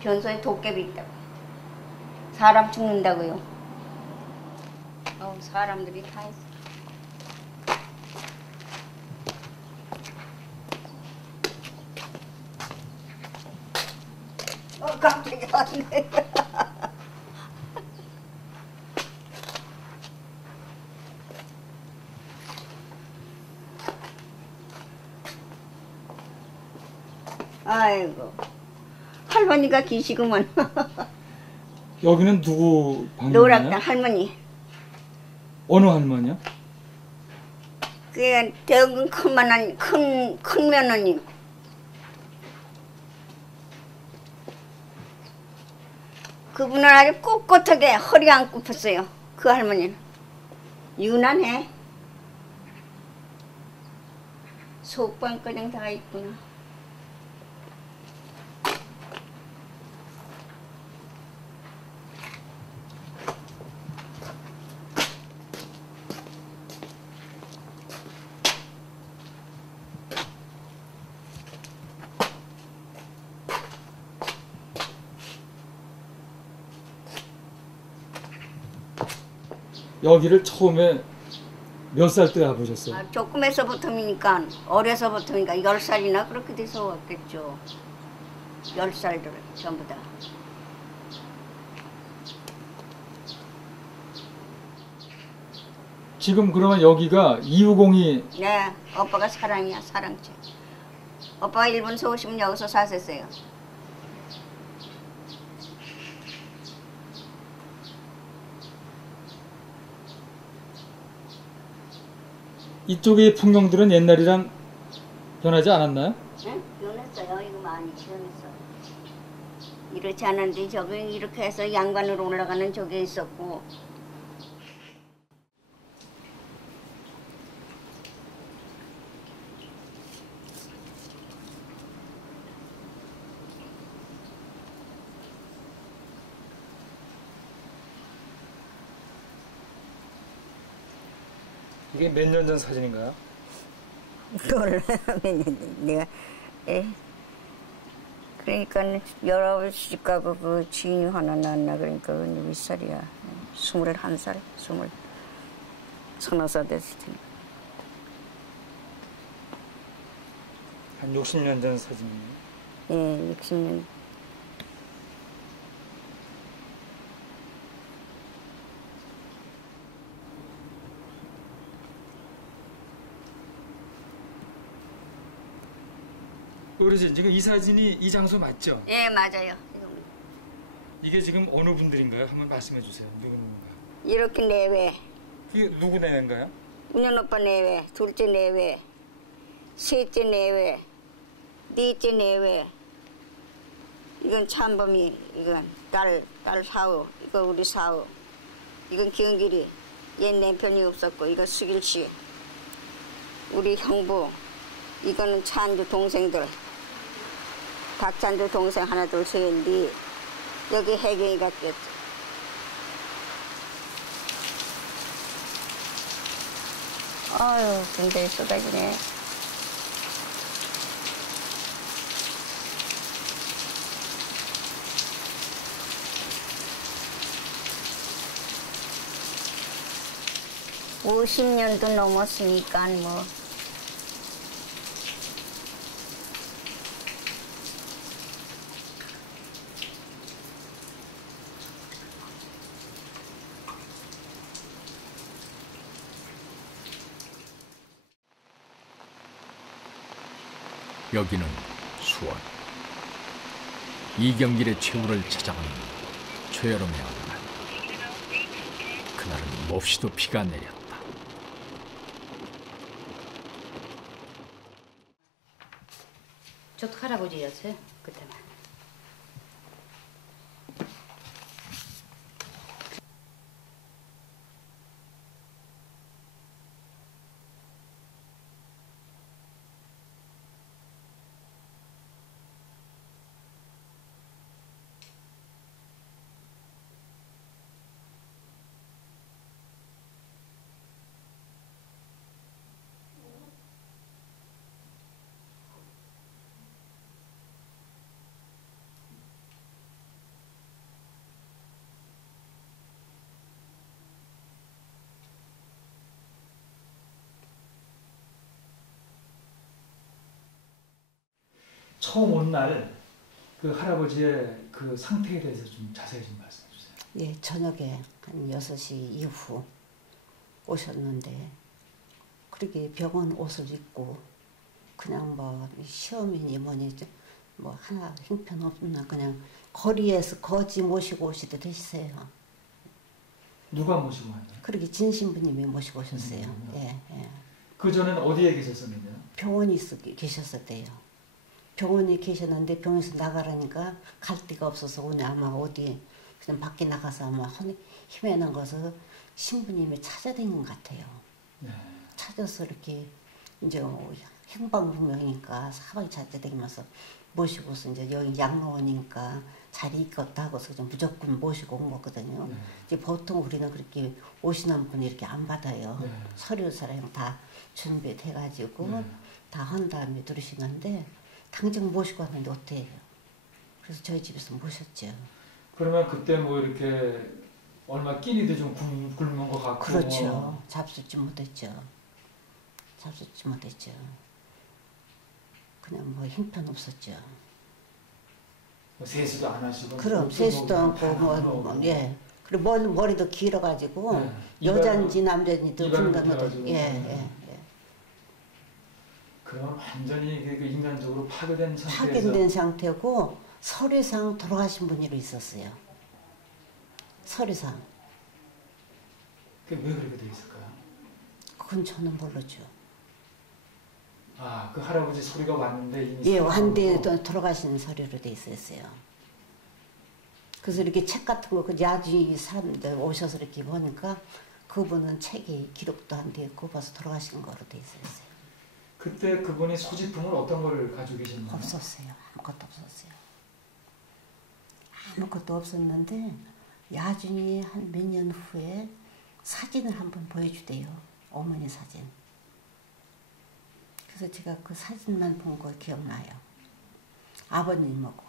변소에 도깨비 있다고. 사람 죽는다고요. 사람들이 다 있어. 깜짝이야. 왔네. 아이고, 할머니가 계시구먼. 여기는 누구 방이에요? 노랗다 할머니. 어느 할머니요? 그게 대금 큰만한 큰 며느님. 그분은 아주 꿋꿋하게 허리 안 굽혔어요. 그 할머니는 유난해. 속방가정 다 있구나. 여기를 처음에 몇 살 때 와보셨어요? 조금에서부터니까 어려서부터니까 10살이나 그렇게 돼서 왔겠죠. 10살들 전부 다. 지금 그러면 여기가 이유공이 네, 오빠가 사랑이야, 사랑채. 오빠가 일본 서오시면 여기서 사셨어요. 이쪽의 풍경들은 옛날이랑 변하지 않았나요? 네? 변했어요. 이거 많이 변했어. 이렇지 않은데 저기 이렇게 해서 양관으로 올라가는 저게 있었고. 이게 몇 년 전 사진인가요? 몰라. 내가 그러니까 19시 가고 그 지인이 하나 낳았나 그러니까 몇 살이야. 21살, 서너 살 됐을 테니까. 한 60년 전 사진이에요? 예, 60년. 어르신, 지금 이 사진이 이 장소 맞죠? 예, 맞아요. 이게 지금 어느 분들인가요? 한번 말씀해 주세요. 누군가? 이렇게 내외. 그게 누구 내외인가요? 운현 오빠 내외, 둘째 내외, 셋째 내외, 넷째 내외. 이건 참범이, 이건 딸 사우, 이거 우리 사우. 이건 경길이, 옛 남편이 없었고, 이거 수길씨. 우리 형부, 이거는 찬주 동생들. 박찬주 동생 하나 둘 셋 넷. 여기 혜경이가 꼈죠. 아유, 굉장히 쏟아지네. (50년도) 넘었으니까 뭐 여기는 수원. 이경길의 최후를 찾아가는 초여름의 어느 날. 그날은 몹시도 비가 내렸다. 저도 할아버지였어요 그때만. 처음 온 날 그 할아버지의 그 상태에 대해서 좀 자세히 좀 말씀해 주세요. 예, 저녁에 한 6시 이후 오셨는데 그렇게 병원 옷을 입고 그냥 뭐 시어머니 뭐니 뭐 하나 형편없나 그냥 거리에서 거지 모시고 오시듯 되시세요. 누가 모시고 왔나요? 그렇게 진신부님이 모시고 오셨어요. 예, 예. 그 전에는 어디에 계셨었는데요? 병원에 계셨었대요. 병원에 계셨는데 병원에서 나가라니까 갈 데가 없어서 오늘 아마 어디 그냥 밖에 나가서 아마 힘에난 것을 신부님이 찾아다닌 것 같아요. 네. 찾아서 이렇게 이제 행방불명이니까 사방이 찾아다니면서 모시고서 이제 여기 양로원이니까 자리 있겠다 하고서 좀 무조건 모시고 온 거거든요. 네. 이제 보통 우리는 그렇게 오시는 분 이렇게 안 받아요. 네. 서류사랑 다 준비돼가지고 네. 다 한 다음에 들으시는데 당장 모시고 왔는데 어때요? 그래서 저희 집에서 모셨죠. 그러면 그때 뭐 이렇게 얼마 끼니도 좀 굶은 것 같고. 그렇죠. 잡수지 못했죠. 잡수지 못했죠. 그냥 뭐 형편 없었죠. 뭐 세수도 안 하시고. 그럼 세수도 않고 뭐 예. 그리고 머리도 길어가지고 네. 여잔지 남잔지도 이발을 분간도 해가지고. 예. 그럼 완전히 그 인간적으로 파괴된 상태에서. 파괴된 상태고 서류상 돌아가신 분이 있었어요. 서류상. 그게 왜 그렇게 돼 있을까요? 그건 저는 모르죠. 아, 그 할아버지 소리가 왔는데 이미. 예, 한대 돌아가신 서류로 돼 있었어요. 그래서 이렇게 책 같은 거 그 야지 사람들 오셔서 이렇게 보니까 그분은 책이 기록도 안 돼 있고 벌써 돌아가신 거로 돼 있었어요. 그때 그분이 소지품을 어떤 걸 가지고 계셨나요? 없었어요. 아무것도 없었어요. 아무것도 없었는데 야중에 한 몇 년 후에 사진을 한번 보여주대요. 어머니 사진. 그래서 제가 그 사진만 본 거 기억나요. 아버님하고.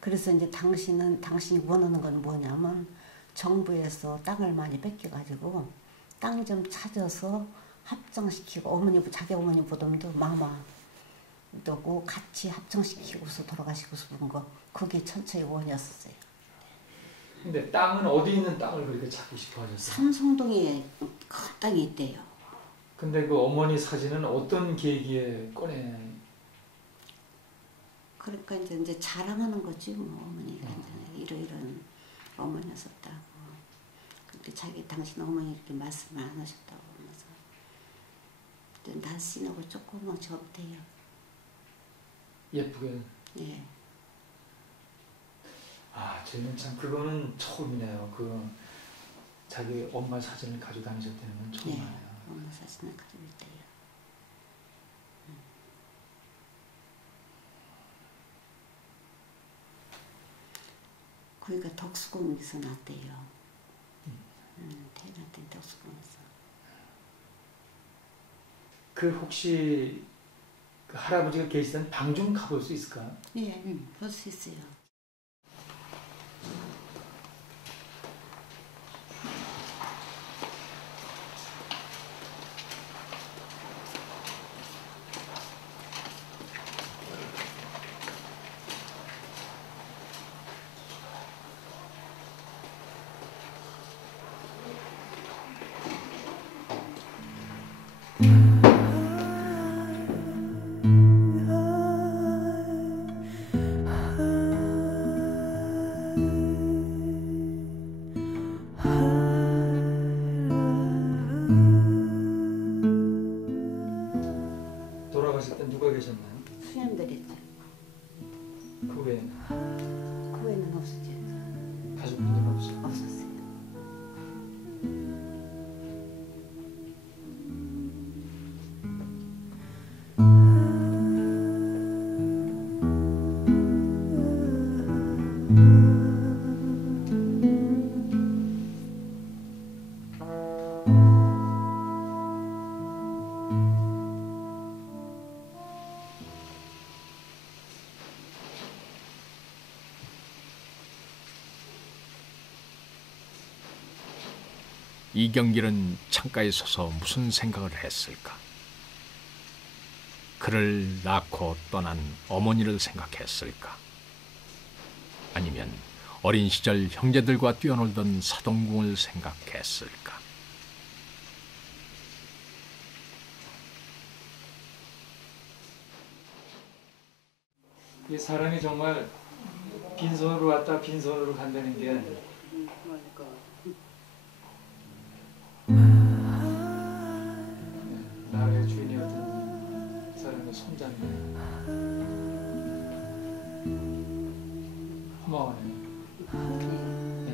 그래서 이제 당신이 원하는 건 뭐냐면 정부에서 땅을 많이 뺏겨가지고 땅 좀 찾아서 합정시키고 자기 어머니 보듬도 마마하고 같이 합정시키고서 돌아가시고 싶은 거 그게 천체의 원이었어요. 근데 땅은 어디 있는 땅을 그렇게 찾고 싶어 하셨어요? 삼성동에 큰 땅이 있대요. 근데 그 어머니 사진은 어떤 계기에 꺼내? 그러니까 이제 자랑하는 거지 뭐 어머니가 이런 어머니였었다고. 근데 당신 어머니 이렇게 말씀을 안 하셨다고 하면서 날씬하고 조그만 접대요. 예쁘게. 예. 아, 저는 참 그거는 처음이네요. 그 자기 엄마 사진을 가지고 다니셨다는 건 처음 알아요. 엄마 사진을 가지고 있대요. 거기가 덕수궁에서 났대요. 태어날 땐 덕수궁에서. 그 혹시 그 할아버지가 계시던 방 좀 가볼 수 있을까요? 예, 볼 수 있어요. 이경길은 창가에 서서 무슨 생각을 했을까? 그를 낳고 떠난 어머니를 생각했을까? 아니면 어린 시절 형제들과 뛰어놀던 사동궁을 생각했을까? 이 사람이 정말 빈손으로 왔다 빈손으로 간다는 게 나의 주인이었던 사람의 손잡네. 고마워요. 네.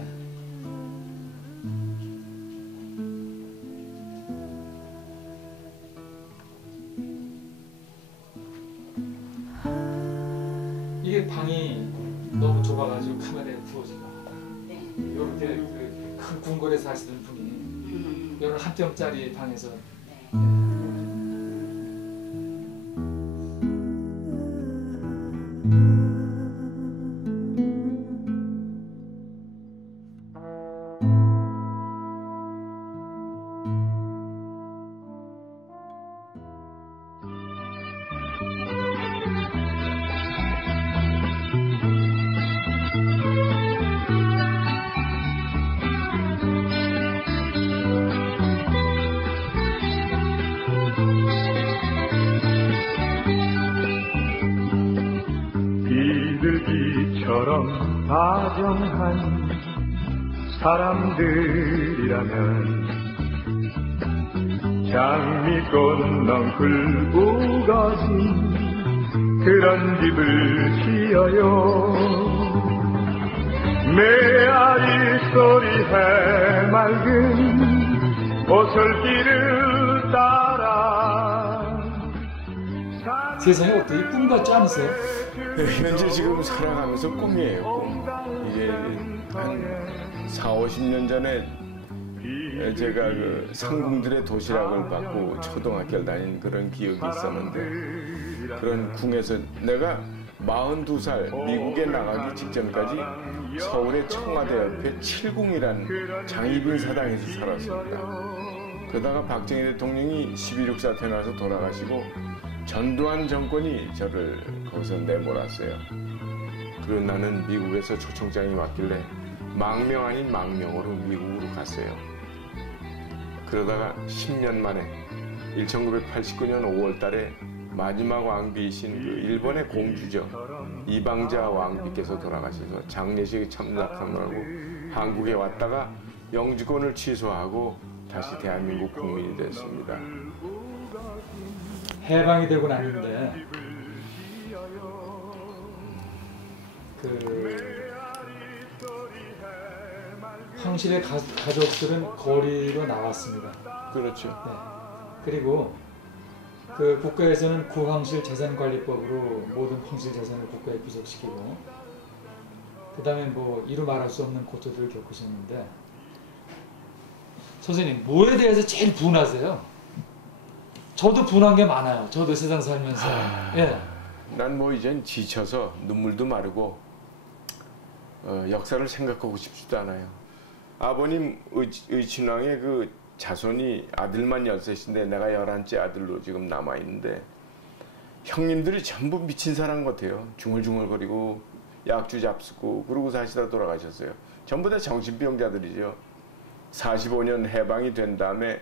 이게 방이 너무 좁아가지고 카메라에 부어지고 이렇게 큰 궁궐에 사시던 분이 이런 한 뼘짜리 방에서 비둘기처럼 다정한 사람들이라면 장미꽃 넝쿨 우거진 그런 집을 지어요. 메아리 소리 해맑은 오솔길을 따라 세상에 어떻게 꿈 같지 않으세요? 현재 지금 살아가면서 꿈이에요. 꿈. 이게 한 4, 50년 전에 제가 그 상궁들의 도시락을 받고 초등학교를 다닌 그런 기억이 있었는데 그런 궁에서 내가 42살 미국에 나가기 직전까지 서울의 청와대 옆에 칠궁이라는 장희빈 사당에서 살았습니다. 그러다가 박정희 대통령이 12.6 사태 나서 돌아가시고 전두환 정권이 저를 거기서 내몰았어요. 그리고 나는 미국에서 초청장이 왔길래 망명 아닌 망명으로 미국으로 갔어요. 그러다가 10년 만에 1989년 5월 달에 마지막 왕비이신 그 일본의 공주죠. 이방자 왕비께서 돌아가셔서 장례식에 참석하느라고 한국에 왔다가 영주권을 취소하고 다시 대한민국 국민이 됐습니다. 해방이 되고 났는데 황실의 가족들은 거리로 나왔습니다. 그렇죠. 네. 그리고 그 국가에서는 구황실 재산관리법으로 모든 황실 재산을 국가에 귀속시키고 그 다음에 뭐 이루 말할 수 없는 고초들을 겪으셨는데 선생님 뭐에 대해서 제일 분하세요? 저도 분한 게 많아요. 저도 세상 살면서. 예. 난 뭐 이젠 지쳐서 눈물도 마르고 역사를 생각하고 싶지도 않아요. 아버님 의친왕의 그 자손이 아들만 13인데 내가 11째 아들로 지금 남아있는데 형님들이 전부 미친 사람 같아요. 중얼중얼거리고 약주 잡수고 그러고 사시다 돌아가셨어요. 전부 다 정신병자들이죠. 45년 해방이 된 다음에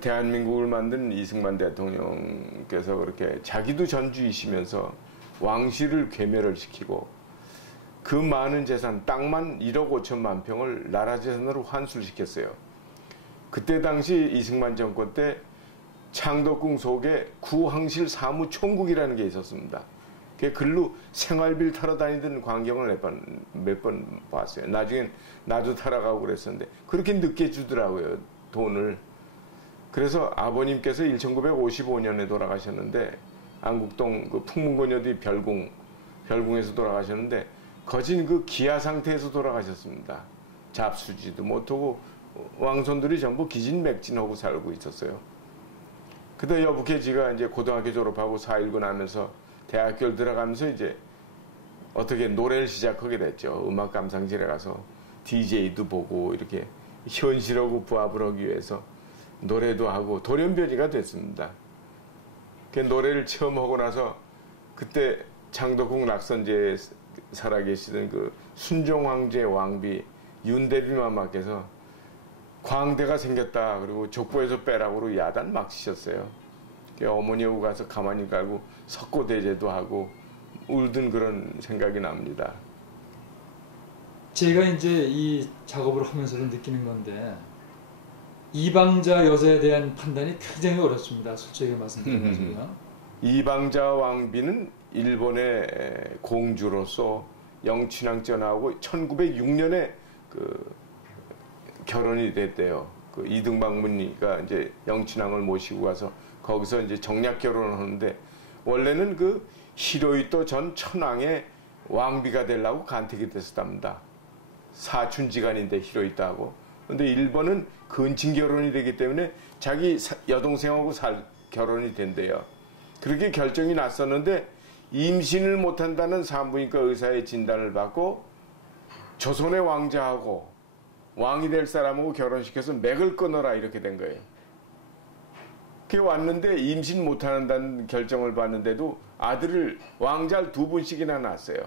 대한민국을 만든 이승만 대통령께서 그렇게 자기도 전주이시면서 왕실을 괴멸을 시키고 그 많은 재산, 땅만 1억 5천만 평을 나라 재산으로 환수를 시켰어요. 그때 당시 이승만 정권 때 창덕궁 속에 구황실 사무총국이라는 게 있었습니다. 그 글로 생활비를 타러 다니던 광경을 몇 번 봤어요. 나중엔 나도 타러 가고 그랬었는데 그렇게 늦게 주더라고요, 돈을. 그래서 아버님께서 1955년에 돌아가셨는데 안국동 그 풍문고녀 뒤 별궁에서 돌아가셨는데 거진 그 기아 상태에서 돌아가셨습니다. 잡수지도 못하고 왕손들이 전부 기진맥진하고 살고 있었어요. 그때 여북해 지가 이제 고등학교 졸업하고 4.19 하면서 대학교를 들어가면서 이제 어떻게 노래를 시작하게 됐죠. 음악 감상실에 가서 DJ도 보고 이렇게 현실하고 부합을 하기 위해서 노래도 하고 돌연변이가 됐습니다. 그 노래를 처음 하고 나서 그때 장덕궁 낙선제에 살아계시던 그 순종황제 왕비 윤대비마마께서 광대가 생겼다 그리고 족보에서 빼라고 야단 막 치셨어요. 어머니하고 가서 가만히 가고 석고대제도 하고 울던 그런 생각이 납니다. 제가 이제 이 작업을 하면서도 느끼는 건데 이방자 여자에 대한 판단이 굉장히 어렵습니다. 솔직히 말씀드리면요. 이방자 왕비는 일본의 공주로서 영춘왕전하고 1906년에 그 결혼이 됐대요. 그 이등방문이가 이제 영춘왕을 모시고 가서 거기서 이제 정략 결혼을 하는데 원래는 그 히로히토 전 천황의 왕비가 되려고 간택이 됐었답니다. 사춘지간인데 히로히토하고. 근데 일본은 근친 결혼이 되기 때문에 자기 여동생하고 결혼이 된대요. 그렇게 결정이 났었는데 임신을 못한다는 산부인과 의사의 진단을 받고 조선의 왕자하고 왕이 될 사람하고 결혼시켜서 맥을 끊어라 이렇게 된 거예요. 그게 왔는데 임신 못한다는 결정을 받는데도 아들을 왕자를 2분씩이나 낳았어요.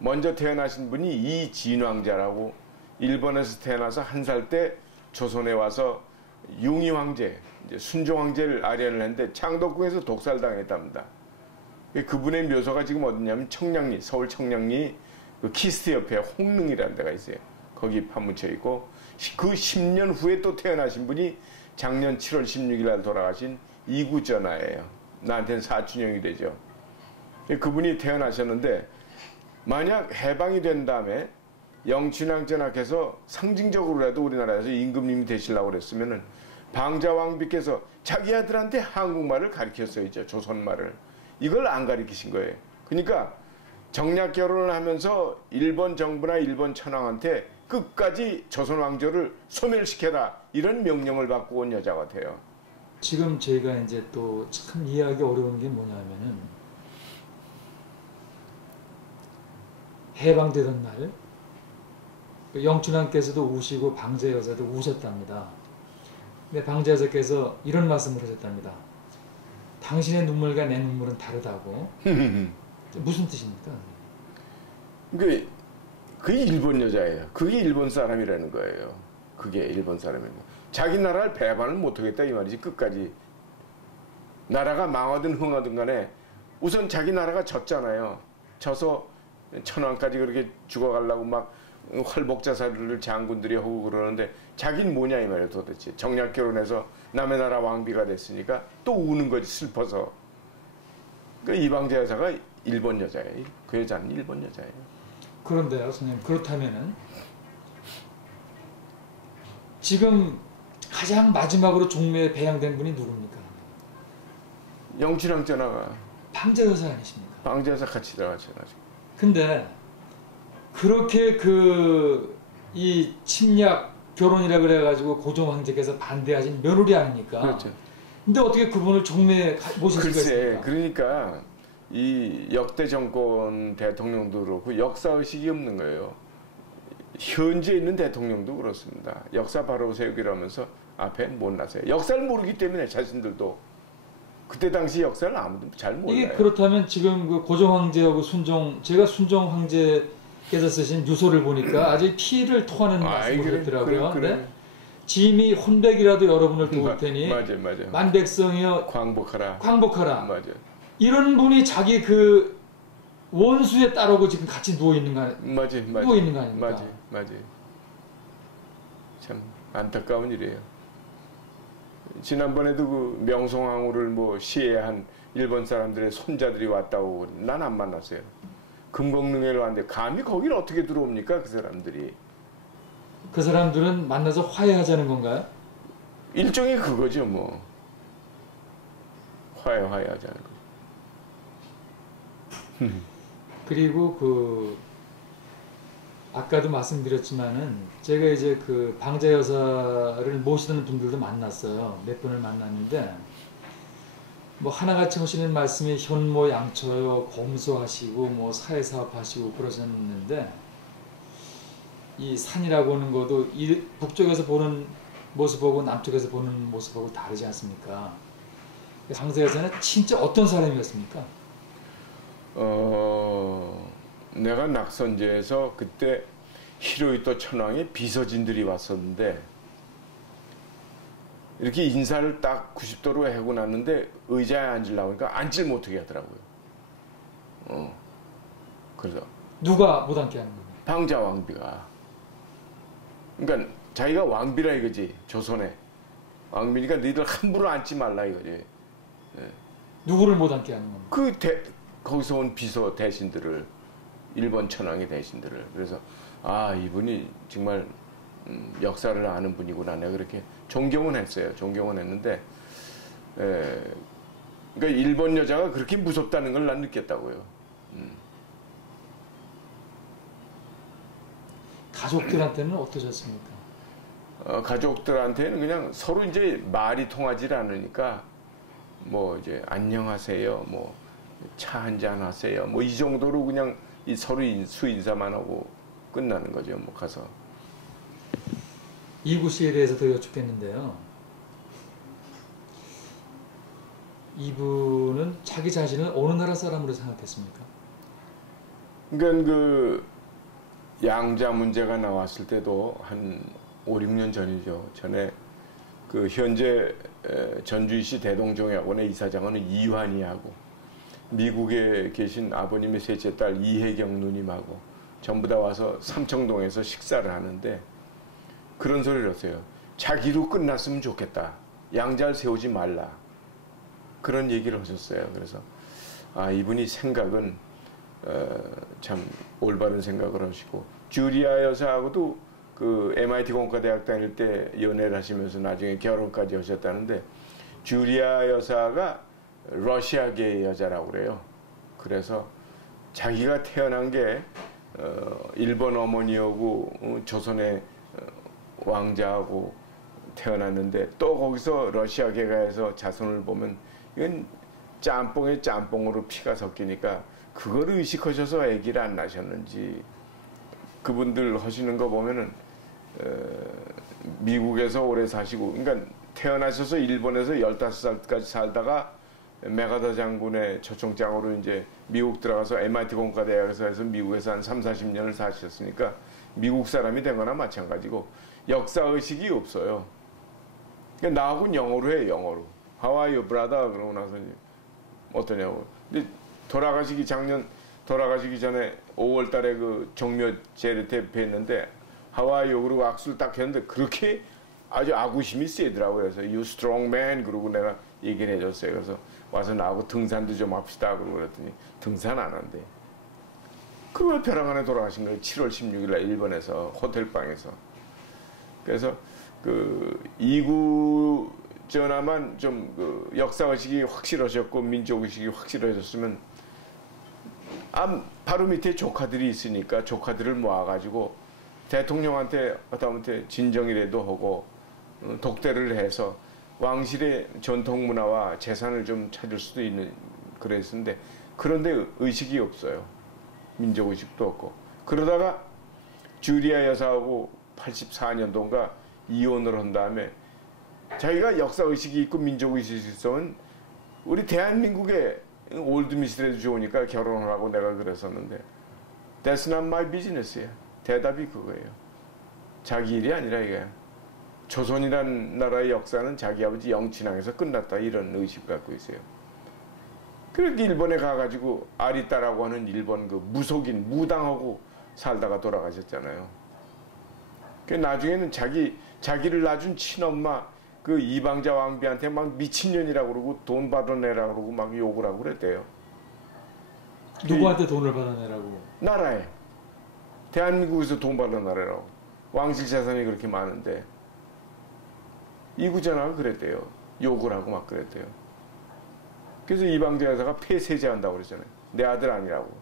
먼저 태어나신 분이 이진왕자라고 일본에서 태어나서 1살 때 조선에 와서 융이황제, 순종황제를 아련을 했는데 창덕궁에서 독살당했답니다. 그분의 묘소가 지금 어디냐면 청량리, 서울 청량리 그 키스트 옆에 홍릉이라는 데가 있어요. 거기 파묻혀 있고 그 10년 후에 또 태어나신 분이 작년 7월 16일 날 돌아가신 이구전하예요. 나한테는 사촌형이 되죠. 그분이 태어나셨는데 만약 해방이 된 다음에 영춘왕전하께서 상징적으로라도 우리나라에서 임금님이 되시려고 그랬으면은 방자왕비께서 자기 아들한테 한국말을 가르쳤어야죠. 조선말을. 이걸 안 가르치신 거예요. 그러니까 정략 결혼을 하면서 일본 정부나 일본 천황한테 끝까지 조선 왕조를 소멸시켜라 이런 명령을 받고 온 여자 같아요. 지금 저희가 이제 또 참 이해하기 어려운 게 뭐냐면은 해방되던 날 영춘왕께서도 우시고 방자 여사도 우셨답니다. 근데 방자 여사께서 이런 말씀을 하셨답니다. 당신의 눈물과 내 눈물은 다르다고. 무슨 뜻입니까? 그게 일본 여자예요. 그게 일본 사람이라는 거예요. 그게 일본 사람이라는 거예요. 자기 나라를 배반을 못하겠다 이 말이지. 끝까지 나라가 망하든 흥하든 간에 우선 자기 나라가 졌잖아요. 져서 천황까지 그렇게 죽어가려고 막 활복자살을 장군들이 하고 그러는데 자기는 뭐냐 이 말이에요. 도대체 정략 결혼해서 남의 나라 왕비가 됐으니까 또 우는 거지 슬퍼서. 그 이방자 여자가 일본 여자예요. 그 여자는 일본 여자예요. 그런데요 선생님, 그렇다면은 지금 가장 마지막으로 종묘에 배양된 분이 누굽니까? 영춘왕전하가 방자 여사 아니십니까? 방자 여사 같이 들어가잖아. 근데 그렇게 이 침략 결혼이라 그래가지고 고종 황제께서 반대하신 며느리 아닙니까? 그렇죠. 근데 어떻게 그분을 종묘에 모실 수가 있습니까? 그러니까 이 역대 정권 대통령도 그렇고 역사의식이 없는 거예요. 현재 있는 대통령도 그렇습니다. 역사 바로 세우기라면서 앞에 못 나서요. 역사를 모르기 때문에 자신들도 그때 당시 역사를 아무도 잘 몰라요. 이게 그렇다면 지금 그 고종 황제하고 제가 순종 황제께서 쓰신 유서를 보니까 아주 피를 토하는 말씀을 했더라고요. 그래. 짐이 혼백이라도 여러분을 도울 테니 맞아. 만백성이여 광복하라. 맞아. 이런 분이 자기 그 원수에 따르고 지금 같이 누워 있는 거 아닙니까? 누워 있는 거 아닙니까? 맞아. 참 안타까운 일이에요. 지난번에도 그 명성황후를 뭐 시해한 일본 사람들의 손자들이 왔다고 난 안 만났어요. 금곡릉에를 왔는데 감히 거기를 어떻게 들어옵니까 그 사람들이? 그 사람들은 만나서 화해하자는 건가요? 일종의 그거죠 뭐. 화해하자는 거. 그리고 아까도 말씀드렸지만은 제가 이제 그 방자 여사를 모시는 분들도 만났어요. 몇 분을 만났는데 뭐 하나같이 하시는 말씀이 현모 양처요, 검소하시고 뭐 사회사업 하시고 그러셨는데 이 산이라고 하는 것도 북쪽에서 보는 모습하고 남쪽에서 보는 모습하고 다르지 않습니까? 장세에서는 진짜 어떤 사람이었습니까? 내가 낙선제에서 그때 히로히토 천황의 비서진들이 왔었는데 이렇게 인사를 딱 90도로 하고 났는데 의자에 앉으려고 하니까 앉질 못하게 하더라고요. 그래서 누가 못 앉게 하는 거예요? 방자 왕비가. 그러니까 자기가 왕비라 이거지. 조선에 왕비니까 너희들 함부로 앉지 말라 이거지. 예. 누구를 못 앉게 하는 겁니까? 거기서 온 비서 대신들을, 일본 천황의 대신들을. 그래서 이분이 정말 역사를 아는 분이구나. 내가 그렇게 존경은 했어요. 존경은 했는데 그러니까 일본 여자가 그렇게 무섭다는 걸 난 느꼈다고요. 가족들한테는 어떠셨습니까? 가족들한테는 그냥 서로 이제 말이 통하지 않으니까 뭐 이제 안녕하세요, 뭐 차 한잔 하세요, 뭐 이 정도로 그냥 서로 수인사만 하고 끝나는 거죠. 뭐 가서. 이구 씨에 대해서도 여쭙겠는데요. 이분은 자기 자신을 어느 나라 사람으로 생각했습니까? 그러니까 그 양자 문제가 나왔을 때도 한 5, 6년 전이죠. 전에 그 현재 전주시 대동종학원의 이사장은 이환이하고 미국에 계신 아버님의 셋째 딸 이혜경 누님하고 전부 다 와서 삼청동에서 식사를 하는데 그런 소리를 했어요. 자기로 끝났으면 좋겠다. 양자를 세우지 말라. 그런 얘기를 하셨어요. 그래서 이분이 생각은 참 올바른 생각을 하시고 주리아 여사하고도 그 MIT 공과대학 다닐 때 연애를 하시면서 나중에 결혼까지 하셨다는데 주리아 여사가 러시아계 여자라고 그래요. 그래서 자기가 태어난 게 일본 어머니하고 조선의 왕자하고 태어났는데 또 거기서 러시아계가 해서 자손을 보면 이건 짬뽕에 짬뽕으로 피가 섞이니까 그거를 의식하셔서 아기를 안 낳으셨는지 그분들 하시는 거 보면은 미국에서 오래 사시고 그러니까 태어나셔서 일본에서 15살까지 살다가 메가더 장군의 초청장으로 이제 미국 들어가서 MIT 공과대학에서 해서 미국에서 한 3, 40년을 사셨으니까 미국 사람이 된 거나 마찬가지고 역사의식이 없어요. 그러니까 나하고는 영어로 해요. 영어로. How are you, brother? 그러고 나서 어떠냐고. 근데 작년 돌아가시기 전에 5월 달에 그 종묘 제례 뵀는데 How are you? 그러고 악수를 딱 했는데 그렇게 아주 아구심이 세더라고요. 그래서 You strong man. 그러고 내가 얘기를 해줬어요. 그래서 와서 나하고 등산도 좀 합시다. 그러고 그랬더니 등산 안 한대. 그걸 벼랑간에 돌아가신 거예요. 7월 16일 날 일본에서 호텔방에서. 그래서 그 이구 전화만 좀 그 역사의식이 확실하셨고 민족의식이 확실하셨으면 바로 밑에 조카들이 있으니까 조카들을 모아가지고 대통령한테 하다못해 진정이라도 하고 독대를 해서 왕실의 전통 문화와 재산을 좀 찾을 수도 있는 그랬는데 그런데 의식이 없어요. 민족의식도 없고. 그러다가 주리아 여사하고 84년도인가 이혼을 한 다음에 자기가 역사의식이 있고 민족의식이 있으면 우리 대한민국에 올드미스라도 좋으니까 결혼을 하고 내가 그랬었는데 That's not my business야. 대답이 그거예요. 자기 일이 아니라 이거야. 조선이라는 나라의 역사는 자기 아버지 영친왕에서 끝났다. 이런 의식을 갖고 있어요. 그렇게 일본에 가가지고 아리따라고 하는 일본 그 무속인 무당하고 살다가 돌아가셨잖아요. 그 나중에는 자기를 낳아준 친엄마 그 이방자 왕비한테 막 미친년이라고 그러고 돈 받아내라고 그러고 막 욕을 하고 그랬대요. 누구한테 돈을 받아내라고? 나라에. 대한민국에서 돈 받아내라고. 왕실 재산이 그렇게 많은데 이구전화가 그랬대요. 욕을 하고 막 그랬대요. 그래서 이방자 여사가 폐세제한다고 그랬잖아요. 내 아들 아니라고.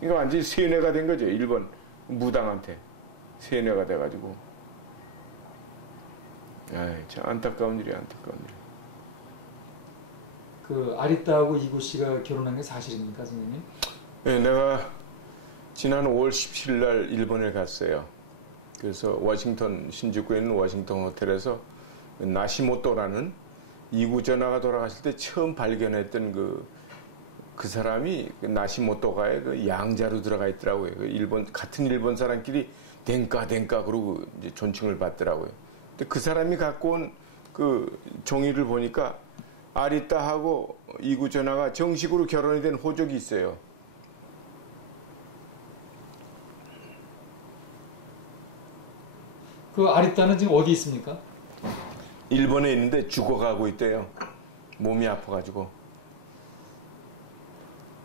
이거 완전히 세뇌가 된 거죠. 일본 무당한테. 세뇌가 돼가지고. 참 안타까운 일이야, 안타까운 일. 그 아리따하고 이구 씨가 결혼한 게 사실입니까, 선생님? 네, 내가 지난 5월 17일 날 일본에 갔어요. 그래서 워싱턴 신주쿠에 있는 워싱턴 호텔에서 나시모토라는 이구 전하가 돌아가실 때 처음 발견했던 그 사람이 나시모토가의 그 양자로 들어가 있더라고요. 같은 일본 사람끼리 댕까 그러고 이제 존칭을 받더라고요. 근데 그 사람이 갖고 온 그 종이를 보니까 아리따하고 이구 전하가 정식으로 결혼이 된 호적이 있어요. 그 아리따는 지금 어디 있습니까? 일본에 있는데 죽어가고 있대요. 몸이 아파가지고.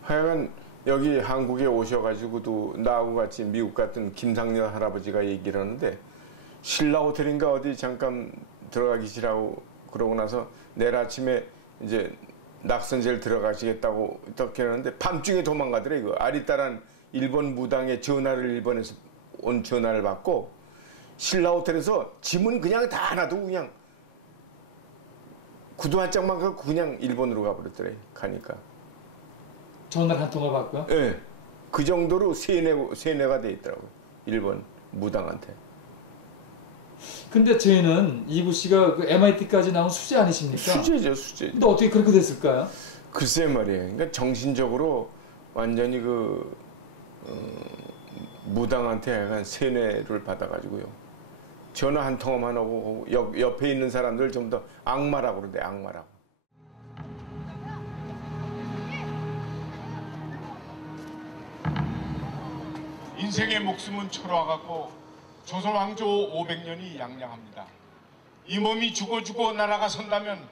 하여간 여기 한국에 오셔가지고도 나하고 같이 미국 갔던 김상렬 할아버지가 얘기를 하는데 신라 호텔인가 어디 잠깐 들어가 계시라고 그러고 나서 내일 아침에 이제 낙선제를 들어가시겠다고 이렇게 하는데 밤중에 도망가더래. 이거 아리따란 일본 무당의 전화를 일본에서 온 전화를 받고 신라 호텔에서 짐은 그냥 다 놔두고 그냥 구두 한 짝만 갖고 그냥 일본으로 가버렸더래. 가니까. 전화를 한 통을 받고요? 네. 그 정도로 세뇌가 돼 있더라고요. 일본 무당한테. 근데 저희는 이구 씨가 그 MIT까지 나온 수재 아니십니까? 수재죠, 수재. 근데 어떻게 그렇게 됐을까요? 글쎄 말이에요. 그러니까 정신적으로 완전히 무당한테 약간 세뇌를 받아가지고요. 전화 한 통만 하고 옆에 있는 사람들 좀 더 악마라고 그러대, 악마라고. 인생의 목숨은 초라하고 조선 왕조 500년이 양양합니다. 이 몸이 죽어 나라가 선다면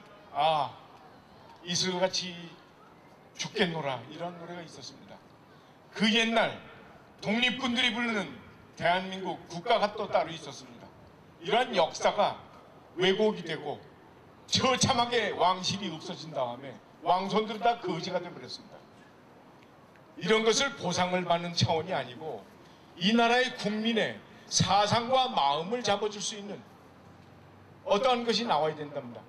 이슬같이 죽겠노라 이런 노래가 있었습니다. 그 옛날 독립군들이 부르는 대한민국 국가가 또 따로 있었습니다. 이러한 역사가 왜곡이 되고 처참하게 왕실이 없어진 다음에 왕손들은 다 거지가 되어버렸습니다. 이런 것을 보상을 받는 차원이 아니고 이 나라의 국민의 사상과 마음을 잡아줄 수 있는 어떠한 것이 나와야 된답니다.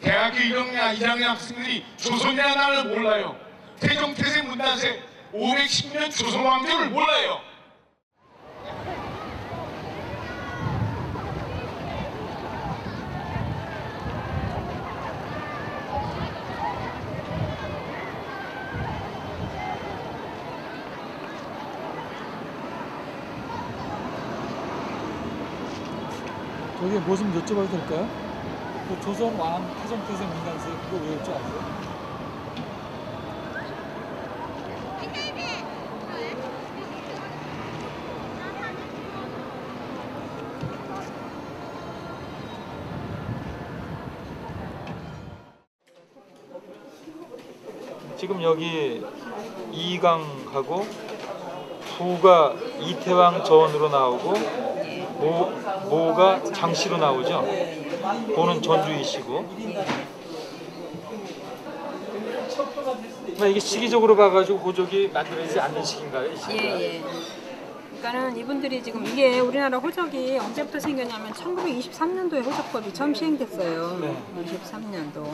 대학교 1학년 학생들이 조선이라는 나라를 몰라요. 태종, 태세, 문단세 510년 조선 왕조를 몰라요. 저기 뭐 좀 여쭤봐도 될까요? 그 조선 왕 태종 태세 문단세 그거 외울 줄 아세요? 지금 여기 이강하고 부가 이태왕 전으로 나오고 모가 장씨로 나오죠. 보는 전주이시고. 이게 시기적으로 봐가지고 호적이 만들어지지 않는 시기인가요? 예. 그러니까는 이분들이 지금 이게 우리나라 호적이 언제부터 생겼냐면 1923년도에 호적법이 처음 시행됐어요. 네. 23년도.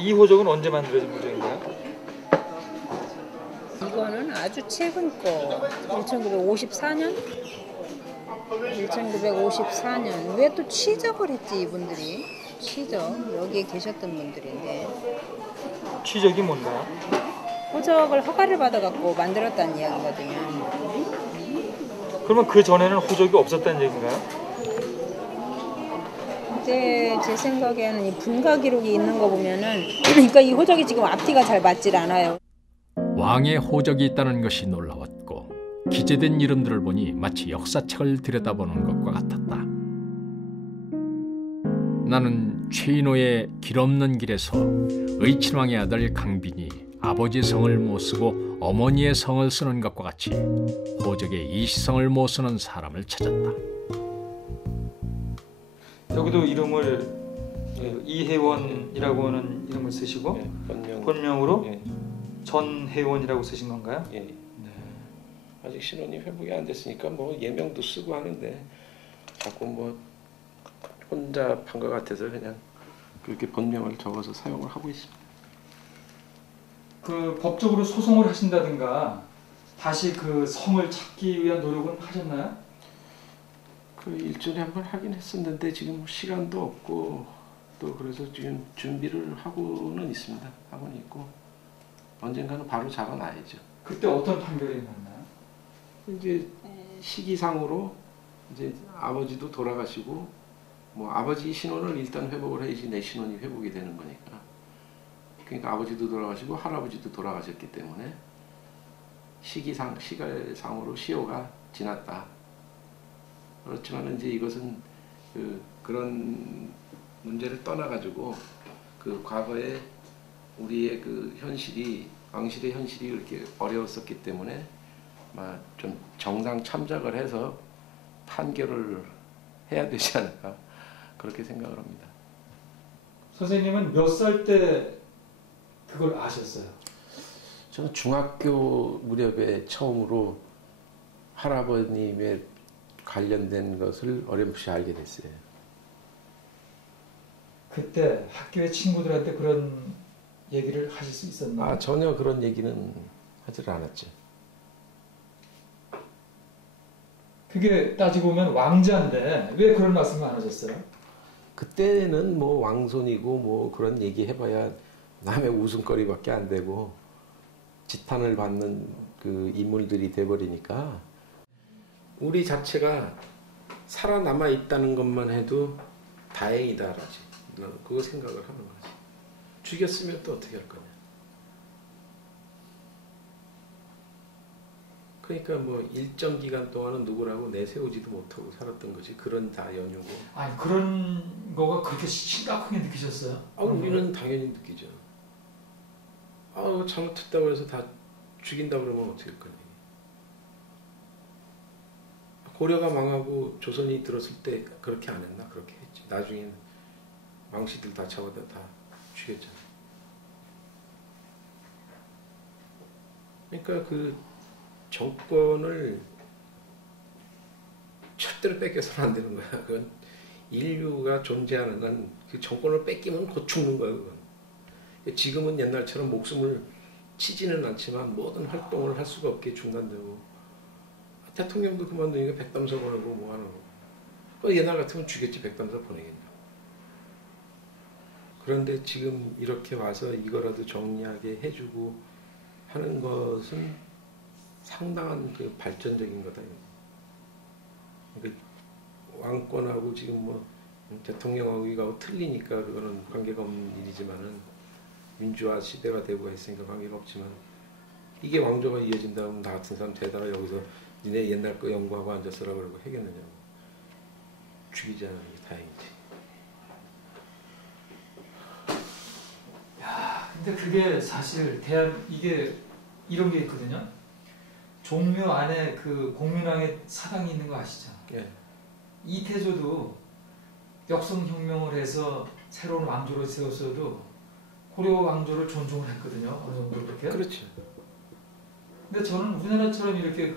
이 호적은 언제 만들어진 호적인가요? 이거는 아주 최근 거 1954년? 1954년 왜 또 취적을 했지 이분들이? 취적 여기에 계셨던 분들인데 취적이 뭔가요? 호적을 허가를 받아갖고 만들었다는 이야기거든요. 그러면 그 전에는 호적이 없었다는 얘기인가요? 제 생각에는 이 분가 기록이 있는 거 보면은 그러니까 이 호적이 지금 앞뒤가 잘 맞질 않아요. 왕의 호적이 있다는 것이 놀라웠고 기재된 이름들을 보니 마치 역사책을 들여다보는 것과 같았다. 나는 최인호의 길 없는 길에서 의친왕의 아들 강빈이 아버지 성을 못 쓰고 어머니의 성을 쓰는 것과 같이 호적에 이시성을 못 쓰는 사람을 찾았다. 여기도 이름을 이혜원이라고 하는 이름을 쓰시고 본명으로 전혜원이라고 쓰신 건가요? 예. 네. 아직 신혼이 회복이 안 됐으니까 뭐 예명도 쓰고 하는데 자꾸 뭐 혼자 판 것 같아서 그냥 그렇게 본명을 적어서 사용을 하고 있습니다. 그 법적으로 소송을 하신다든가 다시 그 성을 찾기 위한 노력은 하셨나요? 그 일전에 한번 하긴 했었는데 지금 시간도 없고 또 그래서 지금 준비를 하고는 있습니다. 하고는 있고 언젠가는 바로 잡아놔야죠. 그때 어떤 판결이 났나요? 이제 시기상으로 이제 아버지도 돌아가시고 뭐 아버지 신원을 일단 회복을 해야지 내 신원이 회복이 되는 거니까. 그러니까 아버지도 돌아가시고 할아버지도 돌아가셨기 때문에 시갈상으로 시효가 지났다. 그렇지만 이제 이것은 그런 문제를 떠나가지고 그 과거에 우리의 그 현실이 왕실의 현실이 그렇게 어려웠었기 때문에 좀 정상 참작을 해서 판결을 해야 되지 않을까 그렇게 생각을 합니다. 선생님은 몇 살 때 그걸 아셨어요? 저는 중학교 무렵에 처음으로 할아버님의 관련된 것을 어렴풋이 알게 됐어요. 그때 학교의 친구들한테 그런 얘기를 하실 수 있었나요? 전혀 그런 얘기는 하질 않았죠. 그게 따지고 보면 왕자인데 왜 그런 말씀을 안 하셨어요? 그때는 뭐 왕손이고 뭐 그런 얘기 해봐야 남의 웃음거리밖에 안 되고 지탄을 받는 그 인물들이 돼버리니까 우리 자체가 살아남아 있다는 것만 해도 다행이다라지. 나는 그거 생각을 하는 거지. 죽였으면 또 어떻게 할 거냐. 그러니까 뭐 일정 기간 동안은 누구라고 내세우지도 못하고 살았던 거지. 그런 다 연유고. 아니 그런 거가 그렇게 심각하게 느끼셨어요? 우리는 당연히 느끼죠. 잘못했다고 해서 다 죽인다고 그러면 어떻게 할 거냐. 고려가 망하고 조선이 들었을 때 그렇게 안 했나? 그렇게 했지. 나중엔 왕씨들 다 잡아다 다 죽였잖아. 그러니까 그 정권을 절대로 뺏겨서는 안 되는 거야. 그건 인류가 존재하는 한 그 정권을 뺏기면 곧 죽는 거야. 그건. 지금은 옛날처럼 목숨을 치지는 않지만 모든 활동을 할 수가 없게 중단되고 대통령도 그만두니까 백담사 보내고 뭐 하는 거. 옛날 같으면 죽였지 백담사 보내겠냐. 그런데 지금 이렇게 와서 이거라도 정리하게 해주고 하는 것은 상당한 그 발전적인 거다. 그러니까 왕권하고 지금 뭐 대통령하고가 틀리니까 그거는 관계가 없는 일이지만은 민주화 시대가 되고 했으니까 관계가 없지만 이게 왕조가 이어진다면 나 같은 사람 되다가 여기서 니네 옛날 거 연구하고 앉았으라 그러고 하겠느냐고. 죽이지 않으면 다행이지. 야, 근데 그게 사실 이게 이런 게 있거든요. 종묘 안에 그 공민왕의 사당이 있는 거 아시죠? 예. 이태조도 역성혁명을 해서 새로운 왕조를 세웠어도 고려 왕조를 존중을 했거든요. 어느 정도 그렇게. 그렇죠. 근데 저는 우리나라처럼 이렇게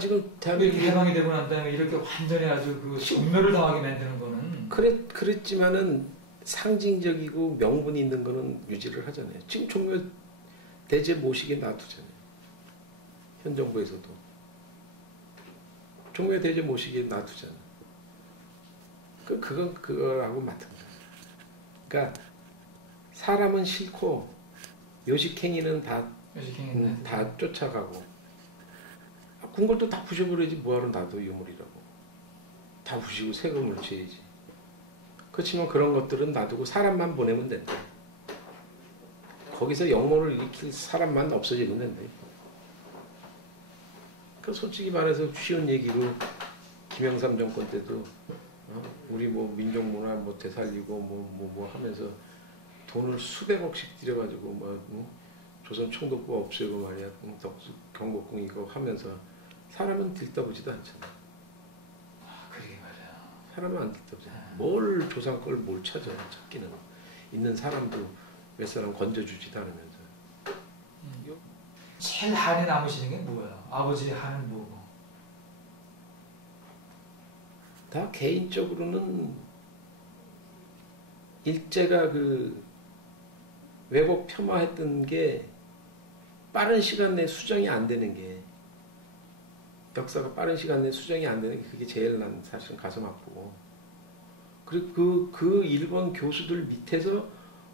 지금 이렇게 해방이 되고 난 다음에 이렇게 완전히 아주 그 종묘를 당하게 만드는 거는 그랬지만은 상징적이고 명분이 있는 거는 유지를 하잖아요. 지금 종묘 대제 모시게 놔두잖아요. 현 정부에서도 종묘 대제 모시게 놔두잖아요. 그건 그거하고 같은 거예요. 그러니까 사람은 싫고 요식행위는 다 쫓아가고 궁궐도 다 부셔버려야지 뭐하러 놔둬 유물이라고. 다 부시고 세금을 줘야지. 그렇지만 그런 것들은 놔두고 사람만 보내면 된다. 거기서 영모를 일으킬 사람만 없어지면 된다. 그 솔직히 말해서 쉬운 얘기로 김영삼 정권 때도 우리 뭐 민족문화 뭐 되살리고 뭐 하면서 돈을 수백억씩 들여가지고 조선 총독부 없애고 말이야 경복궁 이거 하면서 사람은 들떠보지도 않잖아. 그러게 말이야. 사람은 안 들떠보잖아. 뭘 조상 걸 뭘 찾기는 있는 사람도 몇 사람 건져주지도 않으면서. 제일 한이 남으시는 게 뭐예요? 아버지의 한은 뭐고? 다 개인적으로는 일제가 그 왜곡 폄하했던 게 빠른 시간 내에 수정이 안 되는 게, 역사가 빠른 시간 내에 수정이 안 되는 게 그게 제일 난 사실 가슴 아프고, 그리고 그 일본 교수들 밑에서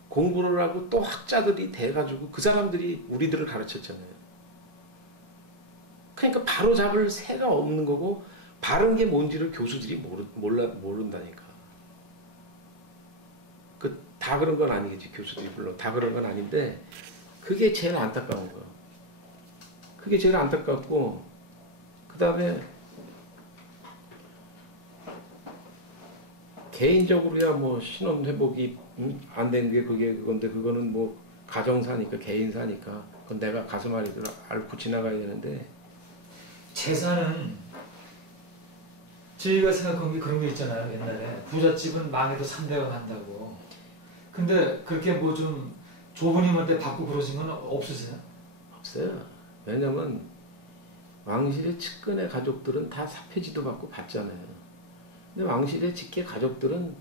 공부를 하고 또 학자들이 돼가지고 그 사람들이 우리들을 가르쳤잖아요. 그러니까 바로 잡을 새가 없는 거고, 바른 게 뭔지를 교수들이 모른다니까. 다 그런 건 아니겠지, 교수들이 물론 다 그런 건 아닌데, 그게 제일 안타까운 거야. 그게 제일 안타깝고, 그 다음에 개인적으로야 뭐 신원 회복이 안 된 게 그건데, 그거는 뭐 가정사니까, 개인사니까, 그건 내가 가슴 안에 앓고 지나가야 되는데. 재산은 저희가 생각한 게 그런 게 있잖아요. 옛날에 부잣집은 망해도 3대가 간다고. 근데 그렇게 뭐 좀 조부님한테 받고 그러신 건 없으세요? 없어요. 왜냐면 왕실의 측근의 가족들은 다 사폐지도 받고 받잖아요. 근데 왕실의 직계 가족들은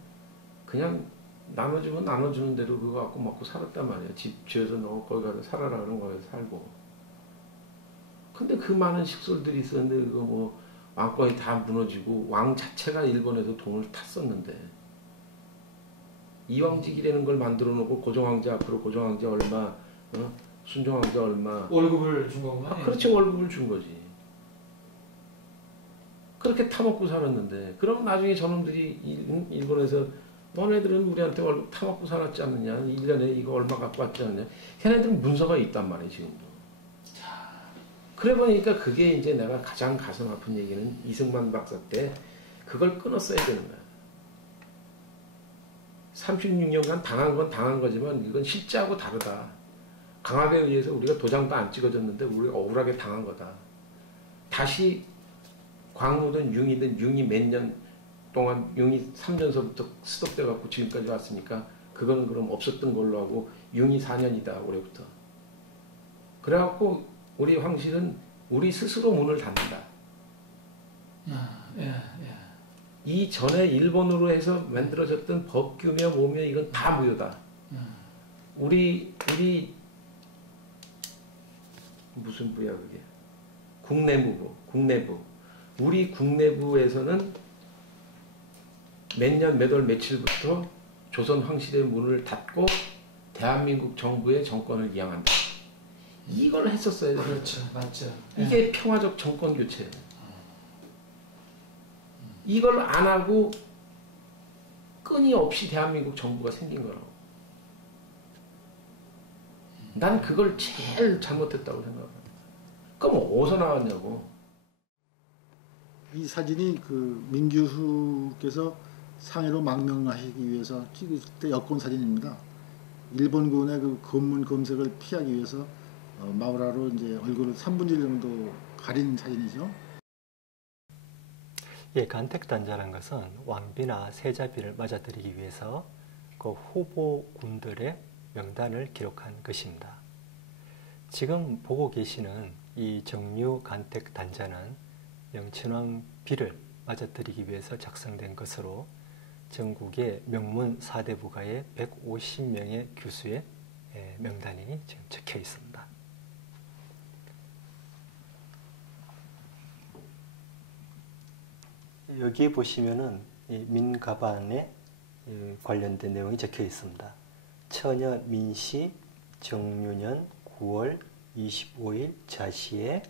그냥 나눠주면 나눠주는 대로 그거 갖고 먹고 살았단 말이에요. 집 지어서 너 거기 가서 살아라 그런 거에서 살고. 근데 그 많은 식솔들이 있었는데 그거 뭐 왕권이 다 무너지고, 왕 자체가 일본에서 돈을 탔었는데, 이왕직이라는 걸 만들어 놓고 고종황제 앞으로 고종황제 얼마, 순종황제 얼마 월급을 준 거구나. 그렇지, 월급을 준 거지. 그렇게 타먹고 살았는데, 그럼 나중에 저놈들이 일본에서 너네들은 우리한테 월급 타먹고 살았지 않느냐, 1년에 이거 얼마 갖고 왔지 않느냐, 걔네들은 문서가 있단 말이에요 지금도. 그래 보니까 그게 이제 내가 가장 가슴 아픈 얘기는 이승만 박사 때 그걸 끊었어야 되는 거야. 36년간 당한 건 당한 거지만 이건 실제하고 다르다. 강압에 의해서 우리가 도장도 안 찍어줬는데 우리가 억울하게 당한 거다. 다시 광우든 융이든, 융이 몇 년 동안, 융이 3년서부터 스톱돼 갖고 지금까지 왔으니까 그건 그럼 없었던 걸로 하고, 융이 4년이다 올해부터. 그래갖고 우리 황실은 우리 스스로 문을 닫는다. 이 전에 일본으로 해서 만들어졌던 법규며 뭐며 이건 다 무효다. 우리 무슨 부야 그게? 국내부. 우리 국내부에서는 몇 년 몇 월 며칠부터 조선 황실의 문을 닫고 대한민국 정부의 정권을 이양한다. 이걸 했었어요. 그렇죠, 맞죠. 이게 평화적 정권 교체예요. 이걸 안 하고 끊임없이 대한민국 정부가 생긴 거라고. 난 그걸 제일 잘못했다고 생각합니다. 그럼 어디서 나왔냐고. 이 사진이 그 민규수께서 상해로 망명하시기 위해서 찍을 때 여권 사진입니다. 일본군의 그 검문 검색을 피하기 위해서 마우라로 이제 얼굴을 3분의 1 정도 가린 사진이죠. 예, 간택단자라는 것은 왕비나 세자비를 맞아들이기 위해서 그 후보군들의 명단을 기록한 것입니다. 지금 보고 계시는 이 정류 간택단자는 영천왕 비를 맞아들이기 위해서 작성된 것으로 전국의 명문 4대 부가의 150명의 교수의 명단이 지금 적혀 있습니다. 여기에 보시면은 민가반에 관련된 내용이 적혀 있습니다. 처녀 민씨 정유년 9월 25일 자시에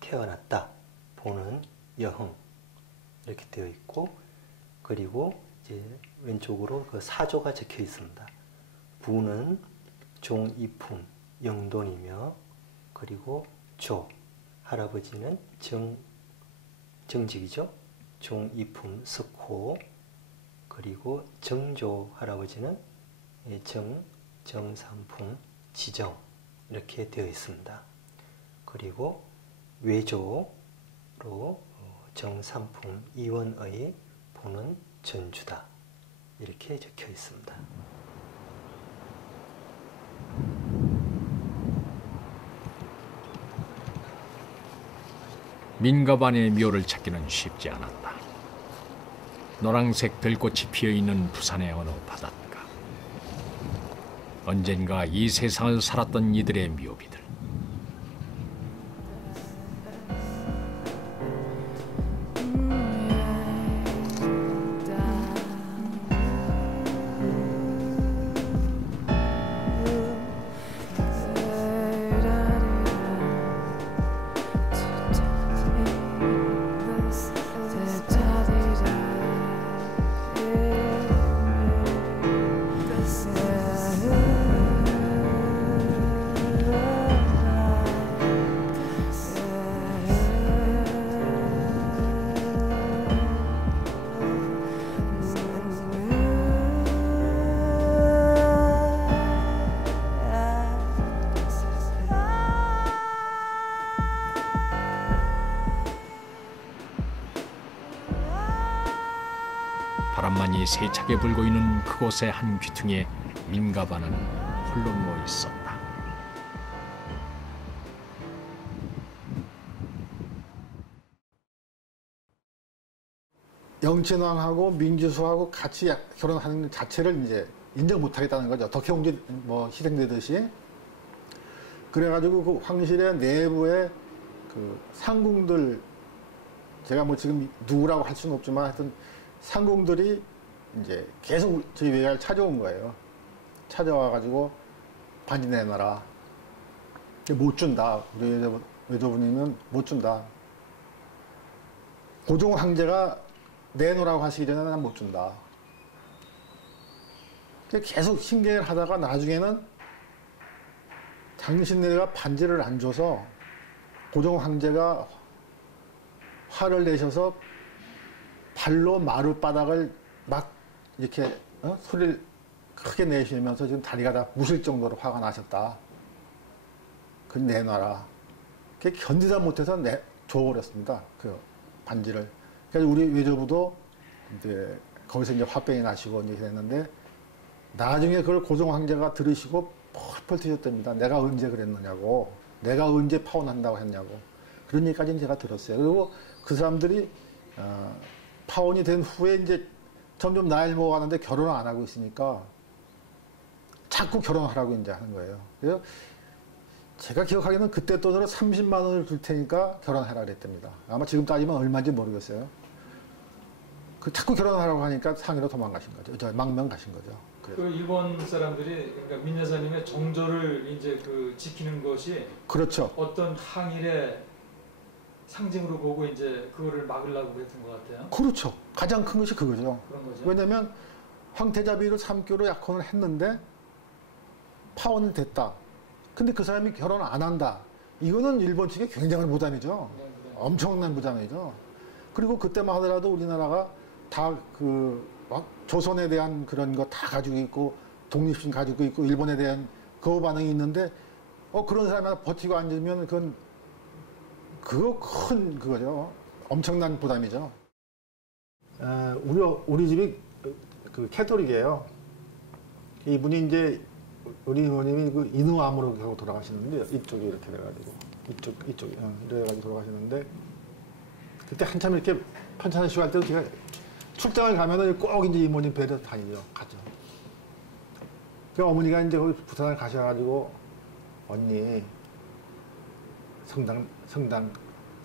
태어났다. 보는 여흥 이렇게 되어 있고, 그리고 이제 왼쪽으로 그 사조가 적혀 있습니다. 부는 종이품 영돈이며, 그리고 조 할아버지는 정직이죠. 종이품 석호, 그리고 정조 할아버지는 정삼품 지정 이렇게 되어 있습니다. 그리고 외조로 정삼품 이원의 보는 전주다 이렇게 적혀 있습니다. 민가반의 묘를 찾기는 쉽지 않았다. 노란색 들꽃이 피어있는 부산의 어느 바닷가. 언젠가 이 세상을 살았던 이들의 묘비들. 바람만이 세차게 불고 있는 그곳의 한 귀퉁이에 민가바는 홀로 누워 있었다. 영친왕하고 민주수하고 같이 결혼하는 자체를 이제 인정 못하겠다는 거죠. 덕혜옹지 뭐 희생되듯이. 그래가지고 그 황실의 내부에 그 상궁들, 제가 뭐 지금 누구라고 할 수는 없지만 하여튼 상궁들이 이제 계속 저희 외가를 찾아온 거예요. 찾아와가지고 반지 내놔라. 못 준다. 우리 외조부님은 못 준다. 고종 황제가 내놓으라고 하시기 전에 난 못 준다. 계속 신경을 하다가 나중에는 당신네가 반지를 안 줘서 고종 황제가 화를 내셔서 발로 마룻바닥을 막 이렇게 소리를 크게 내시면서 지금 다리가 다 부실 정도로 화가 나셨다. 그 내놔라. 그게 견디다 못해서 줘버렸습니다. 그 반지를. 그래서 우리 외조부도 이제 거기서 이제 화병이 나시고 이제 했는데 나중에 그걸 고종 황제가 들으시고 펄펄 튀셨답니다. 내가 언제 그랬느냐고. 내가 언제 파혼한다고 했냐고. 그런 얘기까지는 제가 들었어요. 그리고 그 사람들이 파혼이 된 후에 이제 점점 나이를 먹어가는데 결혼을 안 하고 있으니까 자꾸 결혼하라고 이제 하는 거예요. 그래서 제가 기억하기에는 그때 돈으로 30만 원을 줄 테니까 결혼하라 그랬답니다. 아마 지금 따지면 얼마인지 모르겠어요. 그 자꾸 결혼하라고 하니까 상해로 도망가신 거죠. 망명 가신 거죠. 그 일본 사람들이 그러니까 민 여사님의 정조를 이제 그 지키는 것이 그렇죠. 어떤 항일의 상징으로 보고 이제 그거를 막으려고 그랬던 것 같아요. 그렇죠. 가장 큰 것이 그거죠. 그런 거죠. 왜냐하면 황태자비를 3교로 약혼을 했는데 파혼이 됐다. 근데 그 사람이 결혼을 안 한다. 이거는 일본 측에 굉장한 부담이죠. 엄청난 부담이죠. 그리고 그때만 하더라도 우리나라가 다 조선에 대한 그런 거 다 가지고 있고 독립심 가지고 있고 일본에 대한 거부 반응이 있는데 그런 사람이 하나 버티고 앉으면 그거 큰 그거죠. 엄청난 부담이죠. 우리 집이 그 캐톨릭이에요. 이분이 이제 우리 어머님이 그 인후암으로 하고 돌아가시는데 이쪽이 이렇게 돼가지고 이쪽이 이래가지고 돌아가시는데 그때 한참 이렇게 편찮으시고 할 때도 제가 출장을 가면은 꼭 이제 이모님 뵈러 다니죠. 가죠. 그 어머니가 이제 거기 부산을 가셔가지고 언니 성당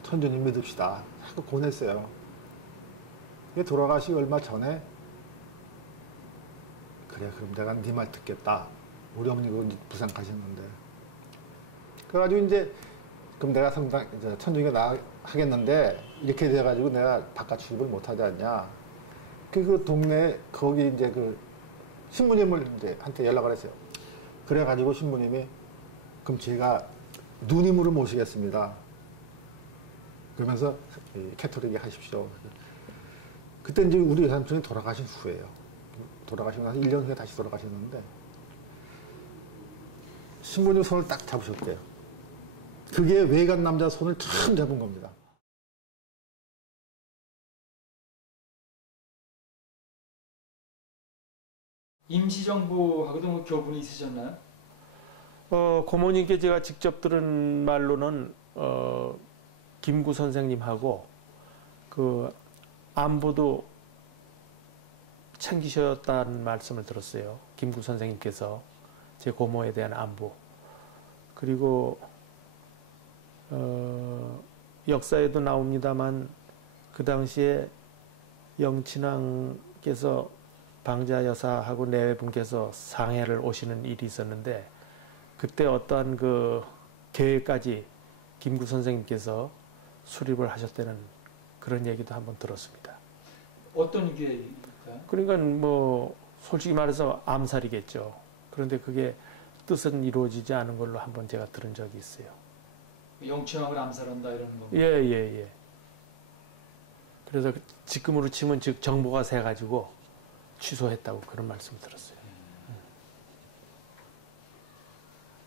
천주님 믿읍시다. 자꾸 권했어요. 돌아가시기 얼마 전에 그래 그럼 내가 네 말 듣겠다. 우리 어머니가 부산 가셨는데 그래가지고 이제 그럼 내가 천주교가 나 하겠는데 이렇게 돼가지고 내가 바깥 출입을 못 하지 않냐. 그 동네 거기 이제 그 신부님을 이제 한테 연락을 했어요. 그래가지고 신부님이 그럼 제가 누님으로 모시겠습니다. 그러면서 캐톨릭에 하십시오. 그때 이제 우리 삼촌이 돌아가신 후예요. 돌아가시고 나서 1년 후에 다시 돌아가셨는데 신부님 손을 딱 잡으셨대요. 그게 외간 남자 손을 처음 잡은 겁니다. 임시정부하고도 뭐 교분이 있으셨나요? 고모님께 제가 직접 들은 말로는 김구 선생님하고 그 안보도 챙기셨다는 말씀을 들었어요. 김구 선생님께서 제 고모에 대한 안부, 그리고 역사에도 나옵니다만 그 당시에 영친왕께서 방자 여사하고 네 분께서 상해를 오시는 일이 있었는데 그때 어떠한 그 계획까지 김구 선생님께서 수립을 하셨다는 그런 얘기도 한번 들었습니다. 어떤 계획일까요? 그러니까 뭐 솔직히 말해서 암살이겠죠. 그런데 그게 뜻은 이루어지지 않은 걸로 한번 제가 들은 적이 있어요. 영친왕을 암살한다 이런 거. 예. 그래서 지금으로 치면 즉 정보가 새 가지고 취소했다고 그런 말씀 들었어요.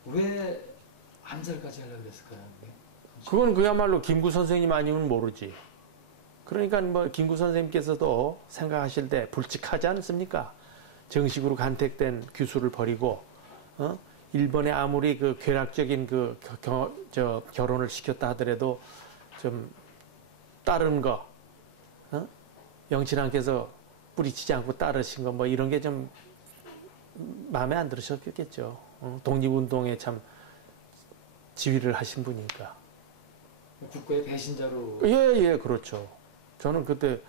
왜 암살까지 하려고 그랬을까요? 그건 그야말로 김구 선생님 아니면 모르지. 그러니까 뭐 김구 선생님께서도 생각하실 때 불칙하지 않습니까? 정식으로 간택된 규수를 버리고 일본에 아무리 그 괴락적인 그 결혼을 시켰다 하더라도 좀 다른 거 영친왕께서 뿌리치지 않고 따르신 거 뭐 이런 게 좀 마음에 안 들으셨겠죠. 독립운동에 참 지휘를 하신 분이니까. 국가의 배신자로. 예, 그렇죠. 저는 그때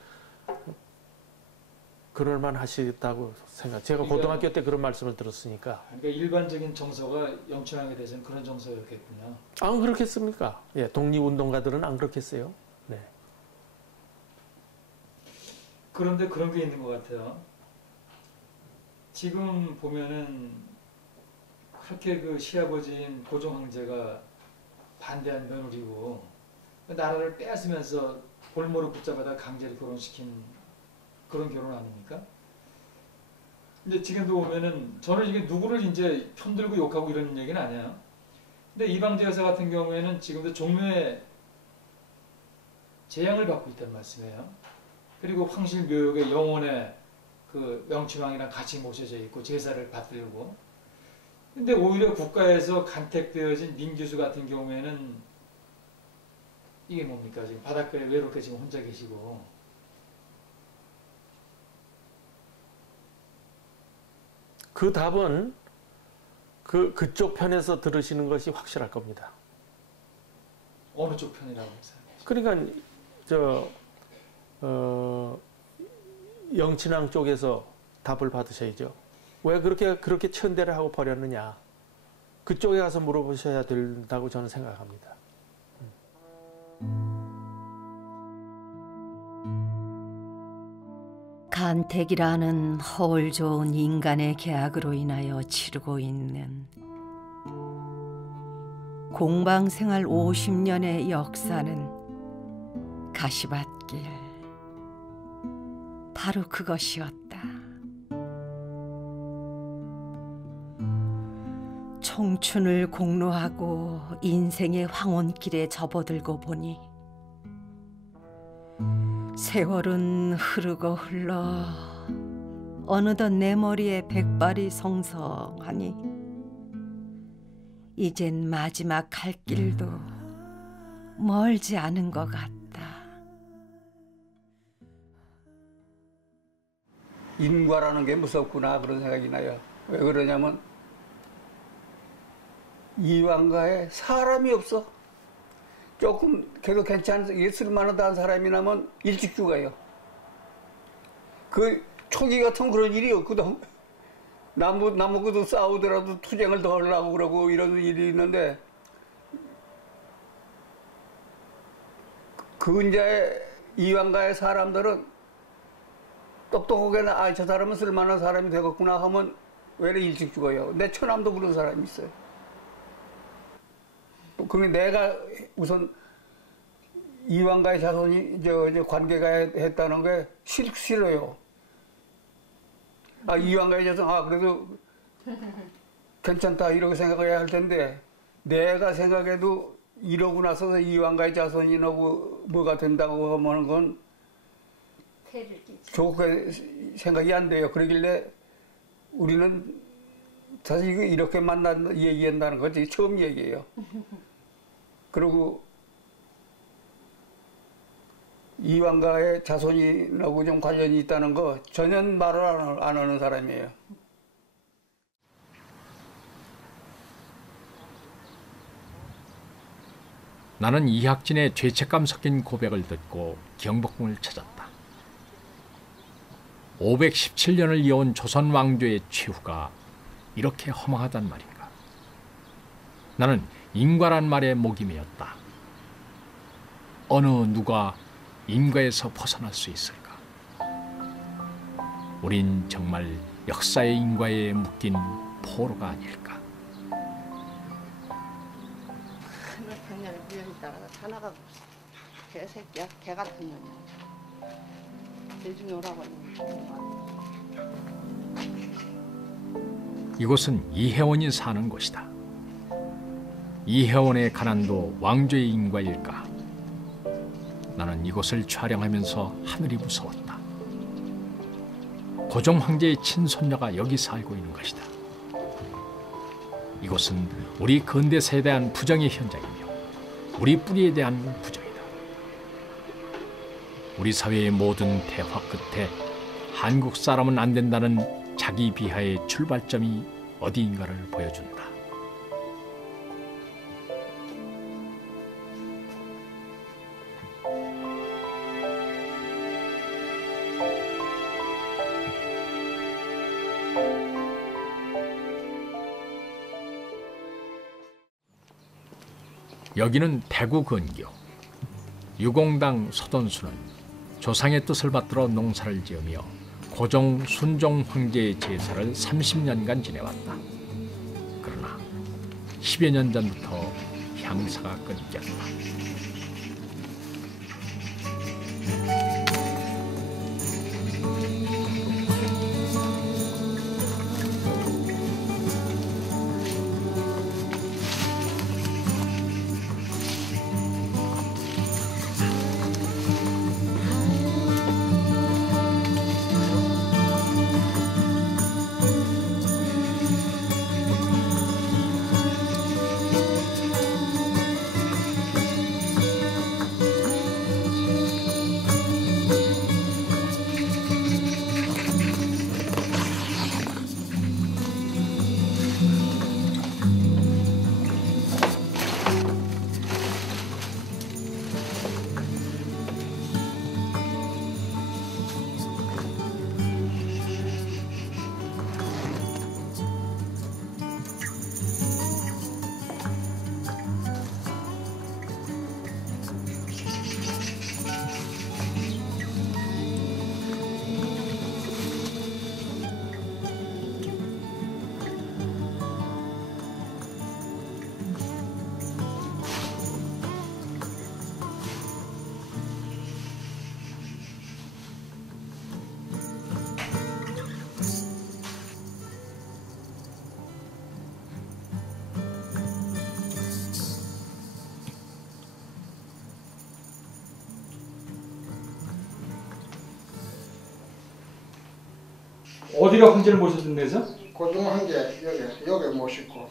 그럴만 하시다고 생각. 제가 그러니까, 고등학교 때 그런 말씀을 들었으니까. 그러니까 일반적인 정서가 영친왕에 대해서는 그런 정서였겠군요. 안 그렇겠습니까? 예, 독립운동가들은 안 그렇겠어요. 네. 그런데 그런 게 있는 것 같아요. 지금 보면은 그렇게 그 시아버지인 고종 황제가 반대한 며느리고 나라를 빼앗으면서 볼모로 붙잡아다 강제로 결혼시킨 그런 결혼 아닙니까? 근데 지금도 보면은 저는 이게 누구를 이제 편들고 욕하고 이런 얘기는 아니에요. 근데 이방제 여사 같은 경우에는 지금도 종묘에 재양을 받고 있다는 말씀이에요. 그리고 황실 묘역에 영혼의 그 영친왕이랑 같이 모셔져 있고 제사를 받들고. 근데 오히려 국가에서 간택되어진 민규수 같은 경우에는 이게 뭡니까? 지금 바닷가에 외롭게 지금 혼자 계시고. 그 답은 그쪽 편에서 들으시는 것이 확실할 겁니다. 어느 쪽 편이라고 해서? 그러니까 영친왕 쪽에서 답을 받으셔야죠. 왜 그렇게 천대를 하고 버렸느냐. 그쪽에 가서 물어보셔야 된다고 저는 생각합니다. 간택이라는 허울 좋은 인간의 계약으로 인하여 치르고 있는 공방생활 50년의 역사는 가시밭길 바로 그것이었다. 청춘을 공로하고 인생의 황혼길에 접어들고 보니 세월은 흐르고 흘러 어느덧 내 머리에 백발이 성성하니 이젠 마지막 갈 길도 멀지 않은 것 같다. 인과라는 게 무섭구나 그런 생각이 나요. 왜 그러냐면 이왕가에 사람이 없어. 조금 그래도 괜찮은 쓸만하다는 사람이 나면 일찍 죽어요. 그 초기 같은 그런 일이 없거든. 나무도 싸우더라도 투쟁을 더 하려고 그러고 이런 일이 있는데 그 근자의 이왕가의 사람들은 똑똑하게 저 사람은 쓸만한 사람이 되겠구나 하면 왜 이렇게 일찍 죽어요. 내 처남도 그런 사람이 있어요. 그게 내가 우선 이왕가의 자손이 관계가 했다는 게 싫어요. 이왕가의 자손 그래도 괜찮다 이렇게 생각해야 할 텐데 내가 생각해도 이러고 나서 이왕가의 자손이 뭐가 된다고 하면 건 좋게 생각이 안 돼요. 그러길래 우리는 사실 이렇게 얘기한다는 것이 처음 얘기예요. 그리고 이왕가의 자손이라고 좀 관련이 있다는 거 전혀 말을 안 하는 사람이에요. 나는 이학진의 죄책감 섞인 고백을 듣고 경복궁을 찾았다. 517년을 이어온 조선 왕조의 최후가 이렇게 허망하단 말인가. 나는 인과란 말에 목이 메었다. 어느 누가 인과에서 벗어날 수 있을까? 우린 정말 역사의 인과에 묶인 포로가 아닐까? 백년을 부연이 따라서 하나가 개새끼야, 개 같은 년이야. 대중이 오라고 하는 이곳은 이혜원이 사는 곳이다. 이혜원의 가난도 왕조의 인과일까? 나는 이곳을 촬영하면서 하늘이 무서웠다. 고종 황제의 친손녀가 여기 살고 있는 것이다. 이곳은 우리 근대사에 대한 부정의 현장이며 우리 뿌리에 대한 부정이다. 우리 사회의 모든 대화 끝에 한국 사람은 안 된다는 자기 비하의 출발점이 어디인가를 보여준다. 여기는 대구 근교. 유공당 서돈수는 조상의 뜻을 받들어 농사를 지으며 고종 순종 황제의 제사를 30년간 지내왔다. 그러나 10여 년 전부터 향사가 끊겼다. 어디가 황제를 모셨던 데죠? 고종 황제 여기 모시고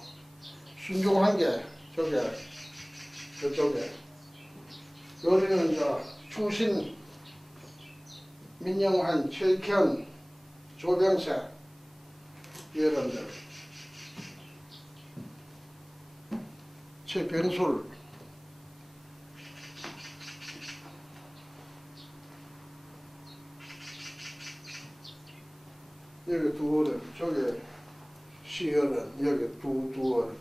순종 황제 저쪽에 여기는 이제 충신 민영환 최현 조병세 이런들 최병술 여기 두 어른, 저기 시어른, 여기 두 어른.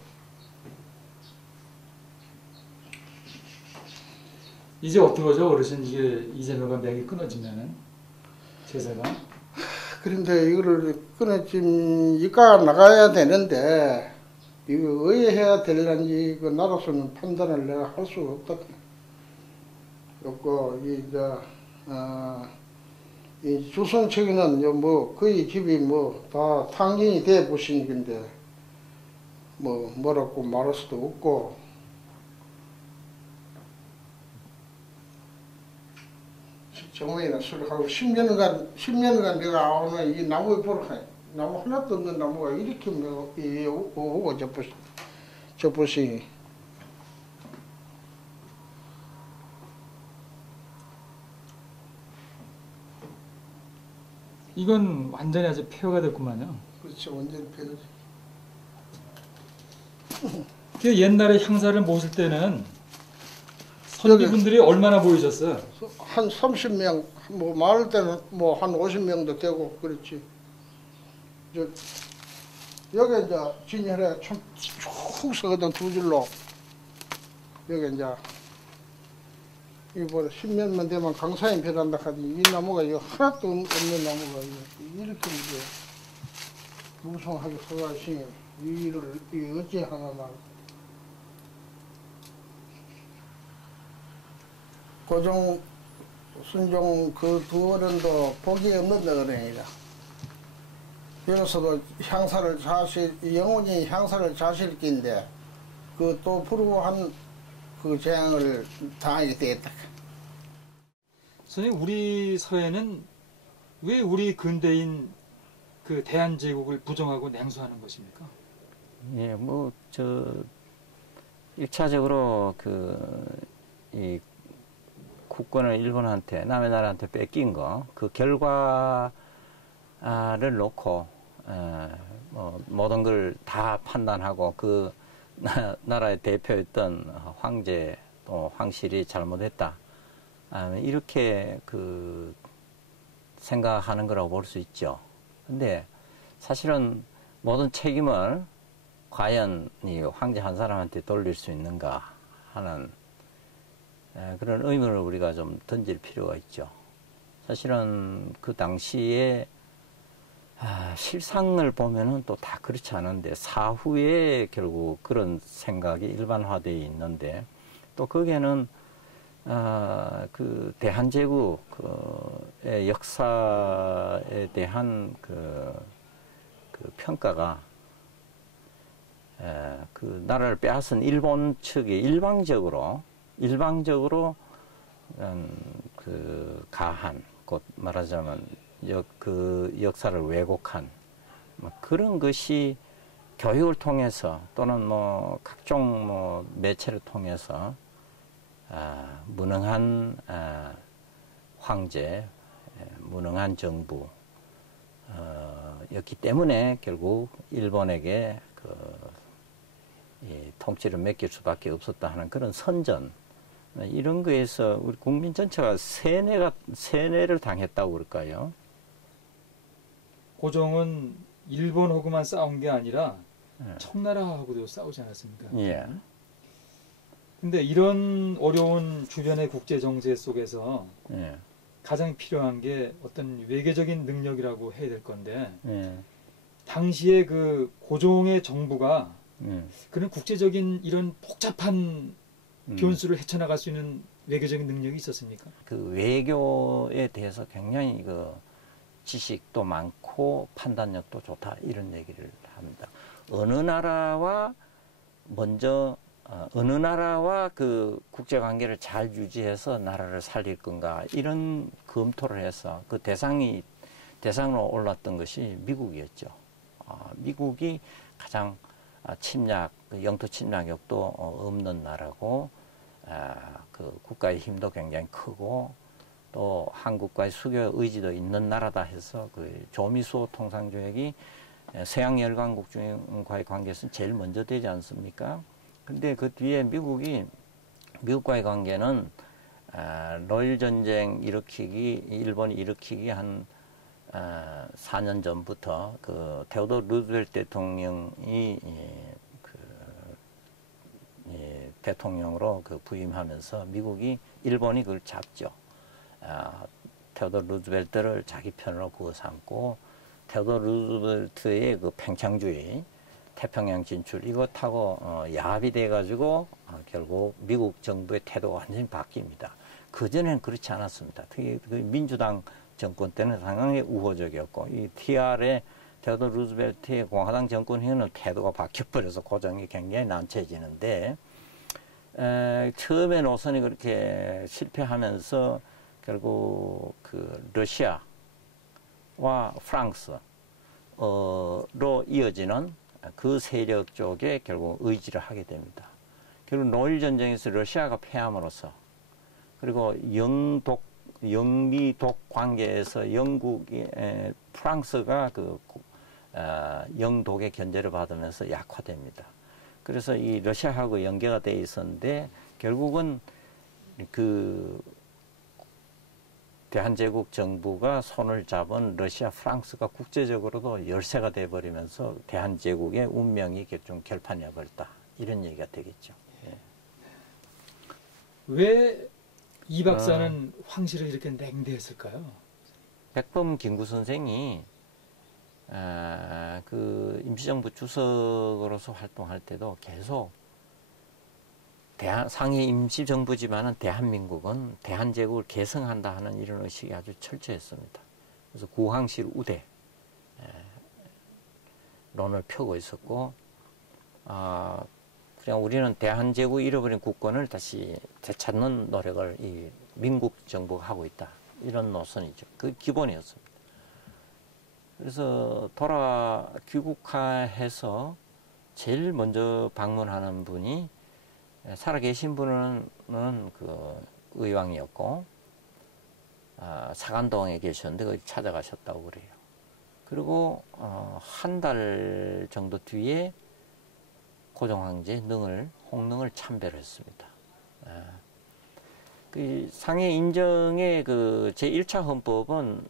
이제 어떡하죠, 어르신? 이게 이재명과 맥이 끊어지면은 제사가. 그런데 이거를 끊어진 이가 나가야 되는데 이거 의해야 될런지 그 나로서는 판단을 내가 할 수가 없고 이 조선 측에는 뭐 거의 집이 뭐 다 탕진이 돼 보신 건데 뭐라고 말할 수도 없고 정원이나 수리하고 10년간 내가 오늘 이 나무에 보러 나무 하나도 없는 나무가 이렇게 오고 저보시 이건 완전히 아주 폐허가 됐구만요. 그렇죠, 완전히 폐허지. 그 옛날에 향사를 모실 때는 선비분들이 얼마나 보이셨어요? 한 30명, 뭐 많을 때는 뭐 한 50명도 되고 그렇지. 여기 이제 진열에 쭉 서거든 두 줄로. 여기 이제 이거 10년만 되면 강사님 배란다 하더니 이 나무가 이거 하나도 없는 나무가 이렇게 이제 무성하게 서가시니 이를 이 어찌 하나 고종 순종 그 두 어른도 복이 없는 어른이라. 여기서도 향사를 자실 영혼이 향사를 자실 긴데 그 또 불우한 그 재앙을 당하게 되었다. 선생님, 우리 사회는 왜 우리 근대인 그 대한제국을 부정하고 냉소하는 것입니까? 예, 뭐, 1차적으로 이 국권을 일본한테, 남의 나라한테 뺏긴 거, 그 결과를 놓고, 뭐, 모든 걸 다 판단하고 그 나라의 대표였던 황제 또 황실이 잘못했다. 이렇게 생각하는 거라고 볼 수 있죠. 근데 사실은 모든 책임을 과연 이 황제 한 사람한테 돌릴 수 있는가 하는 그런 의문을 우리가 좀 던질 필요가 있죠. 사실은 그 당시에 실상을 보면은 또 다 그렇지 않은데 사후에 결국 그런 생각이 일반화되어 있는데 또 거기에는 그 대한제국의 역사에 대한 그 평가가 그 나라를 빼앗은 일본 측이 일방적으로 그 가한, 곧 말하자면 그 역사를 왜곡한 뭐 그런 것이 교육을 통해서 또는 뭐 각종 뭐 매체를 통해서 무능한 황제, 무능한 정부 였기 때문에 결국 일본에게 이 통치를 맡길 수밖에 없었다 하는 그런 선전, 이런 거에서 우리 국민 전체가 세뇌를 당했다고 그럴까요? 고종은 일본하고만 싸운 게 아니라 청나라하고도 싸우지 않았습니까? 예. 근데 이런 어려운 주변의 국제 정세 속에서 가장 필요한 게 어떤 외교적인 능력이라고 해야 될 건데 당시에 그 고종의 정부가 그런 국제적인 이런 복잡한 변수를 헤쳐나갈 수 있는 외교적인 능력이 있었습니까? 그 외교에 대해서 굉장히 지식도 많고 판단력도 좋다 이런 얘기를 합니다. 어느 나라와 그 국제관계를 잘 유지해서 나라를 살릴 건가 이런 검토를 해서 그 대상으로 올랐던 것이 미국이었죠. 미국이 가장 영토 침략력도 없는 나라고 그 국가의 힘도 굉장히 크고 또 한국과의 수교 의지도 있는 나라다 해서 그 조미수호 통상조약이 서양 열강국 중과의 관계에서는 제일 먼저 되지 않습니까? 근데 그 뒤에 미국과의 관계는 러일 전쟁 일본이 일으키기 한 4년 전부터 그 테오도르 루즈벨트 대통령이 대통령으로 부임하면서 일본이 그걸 잡죠. 테오도르 루즈벨트를 자기 편으로 구워 삼고 테오도르 루즈벨트의 그 팽창주의, 태평양 진출 이것하고 야합이 돼가지고 결국 미국 정부의 태도가 완전히 바뀝니다. 그전에는 그렇지 않았습니다. 특히 그 민주당 정권 때는 상당히 우호적이었고 이 TR의 테오도르 루즈벨트의 공화당 정권 후에는 태도가 바뀌어버려서 고정이 굉장히 난처해지는데 처음에 노선이 그렇게 실패하면서 결국 그 러시아와 프랑스로 이어지는 그 세력 쪽에 결국 의지를 하게 됩니다. 결국 노일 전쟁에서 러시아가 패함으로써 그리고 영미독 관계에서 프랑스가 영독의 견제를 받으면서 약화됩니다. 그래서 이 러시아하고 연계가 돼 있었는데 결국은 그 대한제국 정부가 손을 잡은 러시아, 프랑스가 국제적으로도 열세가 돼버리면서 대한제국의 운명이 좀 결판이 나버렸다. 이런 얘기가 되겠죠. 예. 왜 이 박사는 황실을 이렇게 냉대했을까요? 백범 김구 선생이 그 임시정부 주석으로서 활동할 때도 계속 상해 임시정부지만은 대한민국은 대한제국을 개성한다 하는 이런 의식이 아주 철저했습니다. 그래서 구황실 우대 론을 펴고 있었고, 그냥 우리는 대한제국 잃어버린 국권을 다시 되찾는 노력을 이 민국 정부가 하고 있다. 이런 노선이죠. 그 기본이었습니다. 그래서 귀국해서 제일 먼저 방문하는 분이 살아계신 분은 그 의왕이었고, 사간동에 계셨는데 거기 찾아가셨다고 그래요. 그리고 한 달 정도 뒤에 고종황제 홍능을 참배를 했습니다. 그 상해 인정의 그 제1차 헌법은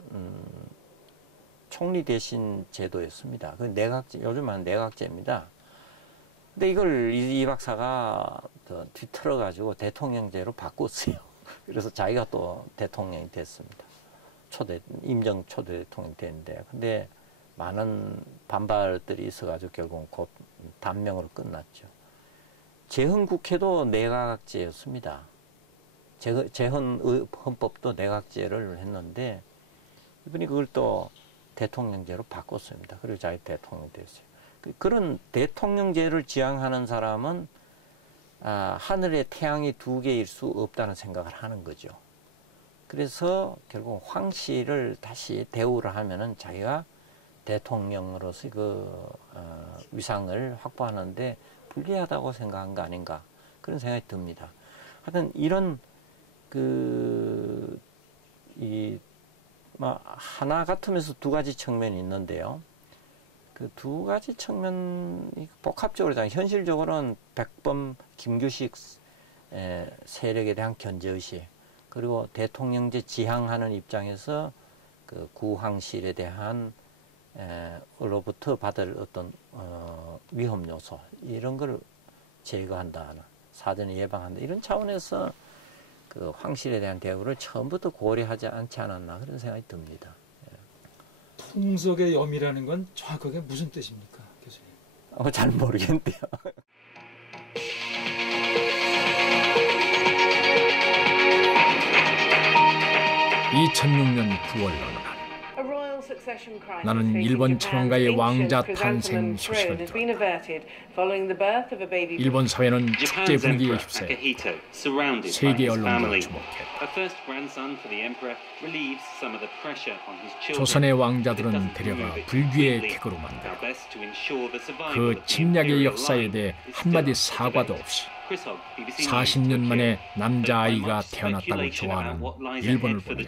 총리 대신 제도였습니다. 그 요즘 말하는 내각제입니다. 근데 이걸 이 박사가 뒤틀어가지고 대통령제로 바꿨어요. 그래서 자기가 또 대통령이 됐습니다. 임정 초대 대통령이 됐는데, 근데 많은 반발들이 있어가지고 결국은 곧 단명으로 끝났죠. 재헌국회도 내각제였습니다. 재헌 헌법도 내각제를 했는데, 이분이 그걸 또 대통령제로 바꿨습니다. 그리고 자기 대통령이 됐어요. 그런 대통령제를 지향하는 사람은 하늘에 태양이 두 개일 수 없다는 생각을 하는 거죠. 그래서 결국 황씨를 다시 대우를 하면은 자기가 대통령으로서 그 위상을 확보하는데 불리하다고 생각한 거 아닌가, 그런 생각이 듭니다. 하여튼 이런 하나 같으면서 두 가지 측면이 있는데요. 그 두 가지 측면이 복합적으로 현실적으로는 백범, 김규식 세력에 대한 견제의식, 그리고 대통령제 지향하는 입장에서 그 구황실에 대한 으로부터 받을 어떤 위험 요소, 이런 걸 제거한다, 사전에 예방한다, 이런 차원에서 그 황실에 대한 대우를 처음부터 고려하지 않지 않았나, 그런 생각이 듭니다. 풍속의 염이라는 건 정확하게 무슨 뜻입니까, 교수님? 잘 모르겠는데요. 2006년 9월 어느 날, 나는 일본 천황가의 왕자 탄생 소식을 들었다. 일본 사회는 축제 분위기에 휩싸여 세계 언론도 주목했다. 조선의 왕자들은 데려가 불귀의 객으로 만들고 그 침략의 역사에 대해 한마디 사과도 없이 40년 만에 남자아이가 태어났다고 좋아하는 일본을 보며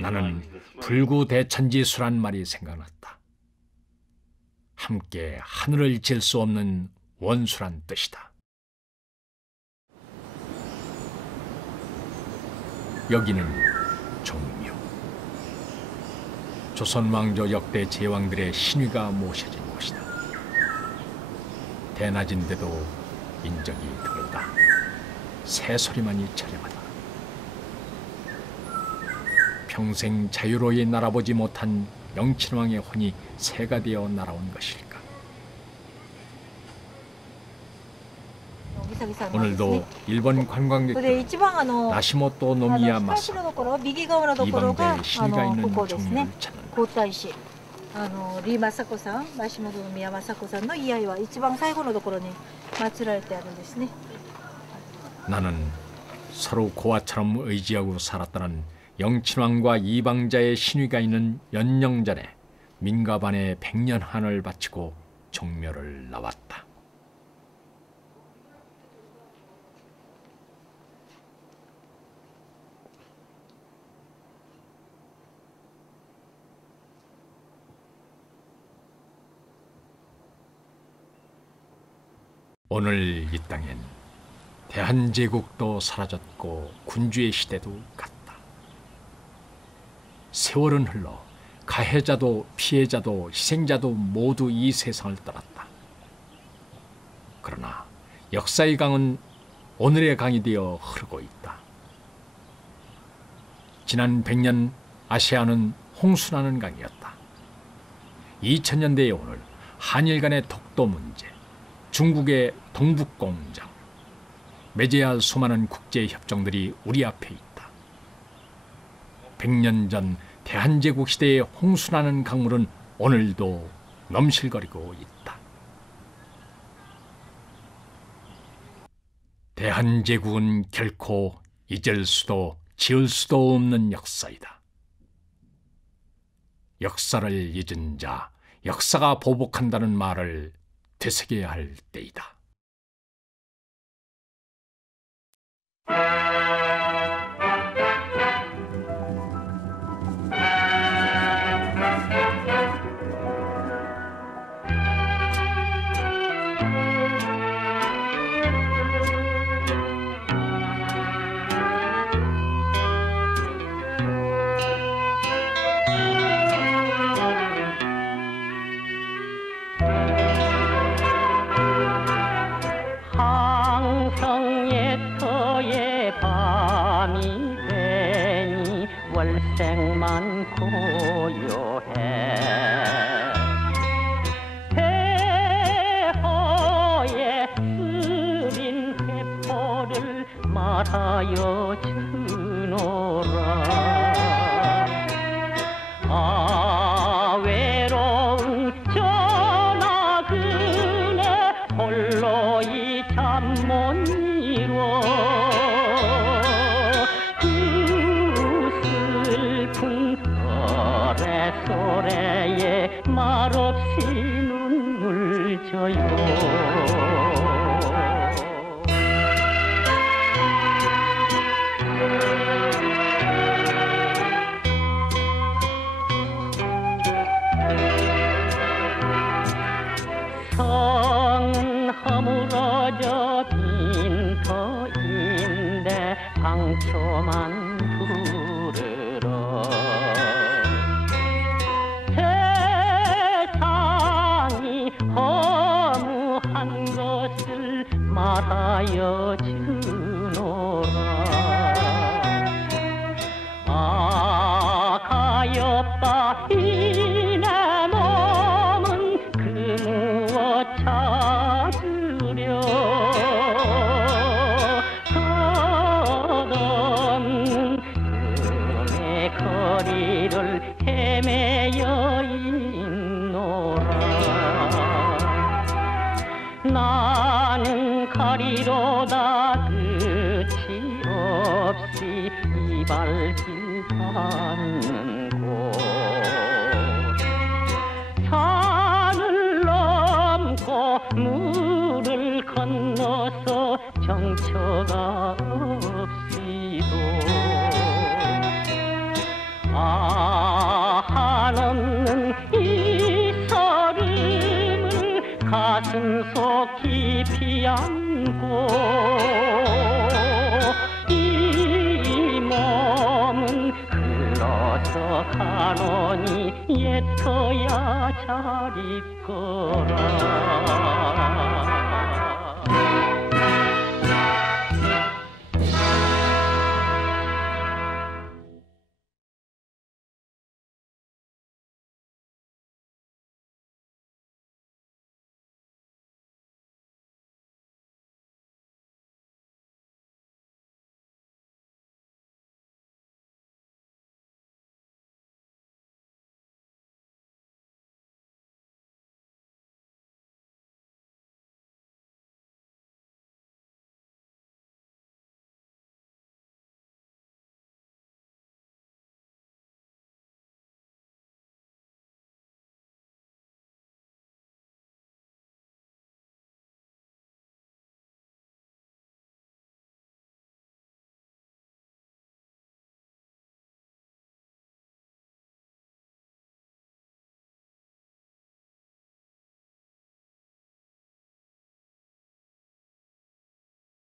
나는 불구대천지수란 말이 생각났다. 함께 하늘을 질 수 없는 원수란 뜻이다. 여기는 종묘. 조선 왕조 역대 제왕들의 신위가 모셔진 곳이다. 대낮인데도 인적이 드물다. 새소리만이 저렴하다. 평생 자유로이 날아보지 못한 영친왕의 혼이 새가 되어 날아온 것일까? 오늘도 일본 관광객들은 나시모토 노미야 마사, 이방자의 신의가 있는 종묘를 찾는다. 皇太子李雅子さん、梨本宮雅子さんの位牌は一番最後のところに祀られてあるんですね。 나는 서로 고아처럼 의지하고 살았다는 영친왕과 이방자의 신위가 있는 연영전에 민가반의 백년한을 바치고 종묘를 나왔다. 오늘 이 땅엔 대한제국도 사라졌고 군주의 시대도 갔다. 세월은 흘러 가해자도 피해자도 희생자도 모두 이 세상을 떠났다. 그러나 역사의 강은 오늘의 강이 되어 흐르고 있다. 지난 100년 아시아는 홍수나는 강이었다. 2000년대의 오늘 한일 간의 독도 문제, 중국의 동북공정, 맺어야 할 수많은 국제협정들이 우리 앞에 있다. 100년 전 대한제국 시대의 홍수나는 강물은 오늘도 넘실거리고 있다. 대한제국은 결코 잊을 수도 지울 수도 없는 역사이다. 역사를 잊은 자, 역사가 보복한다는 말을 되새겨야 할 때이다. 월생만 고요해 폐허에 쓰린 회포를 말하여 주노라. 아 외로운 전하 그네 홀로 이 잠 못 이뤄 소래에 말없이 눈물 져요. 성은 허물어져 빈터인데 방초만 부르러 허무한 것을 말하여 주노라. 아 가엾다 이 내 몸은 그 무엇 찾으려 덧없는 금의 거리를 헤매여 있노라. 나는 가리로다 끝이 없이 이 발길 닿는 곳 산을 넘고 물을 건너서 정처가 없이도 아 한없는 이 서름을 가슴 속 깊이 안고 이 몸은 흘러서 가노니 옛터야 잘 있거라.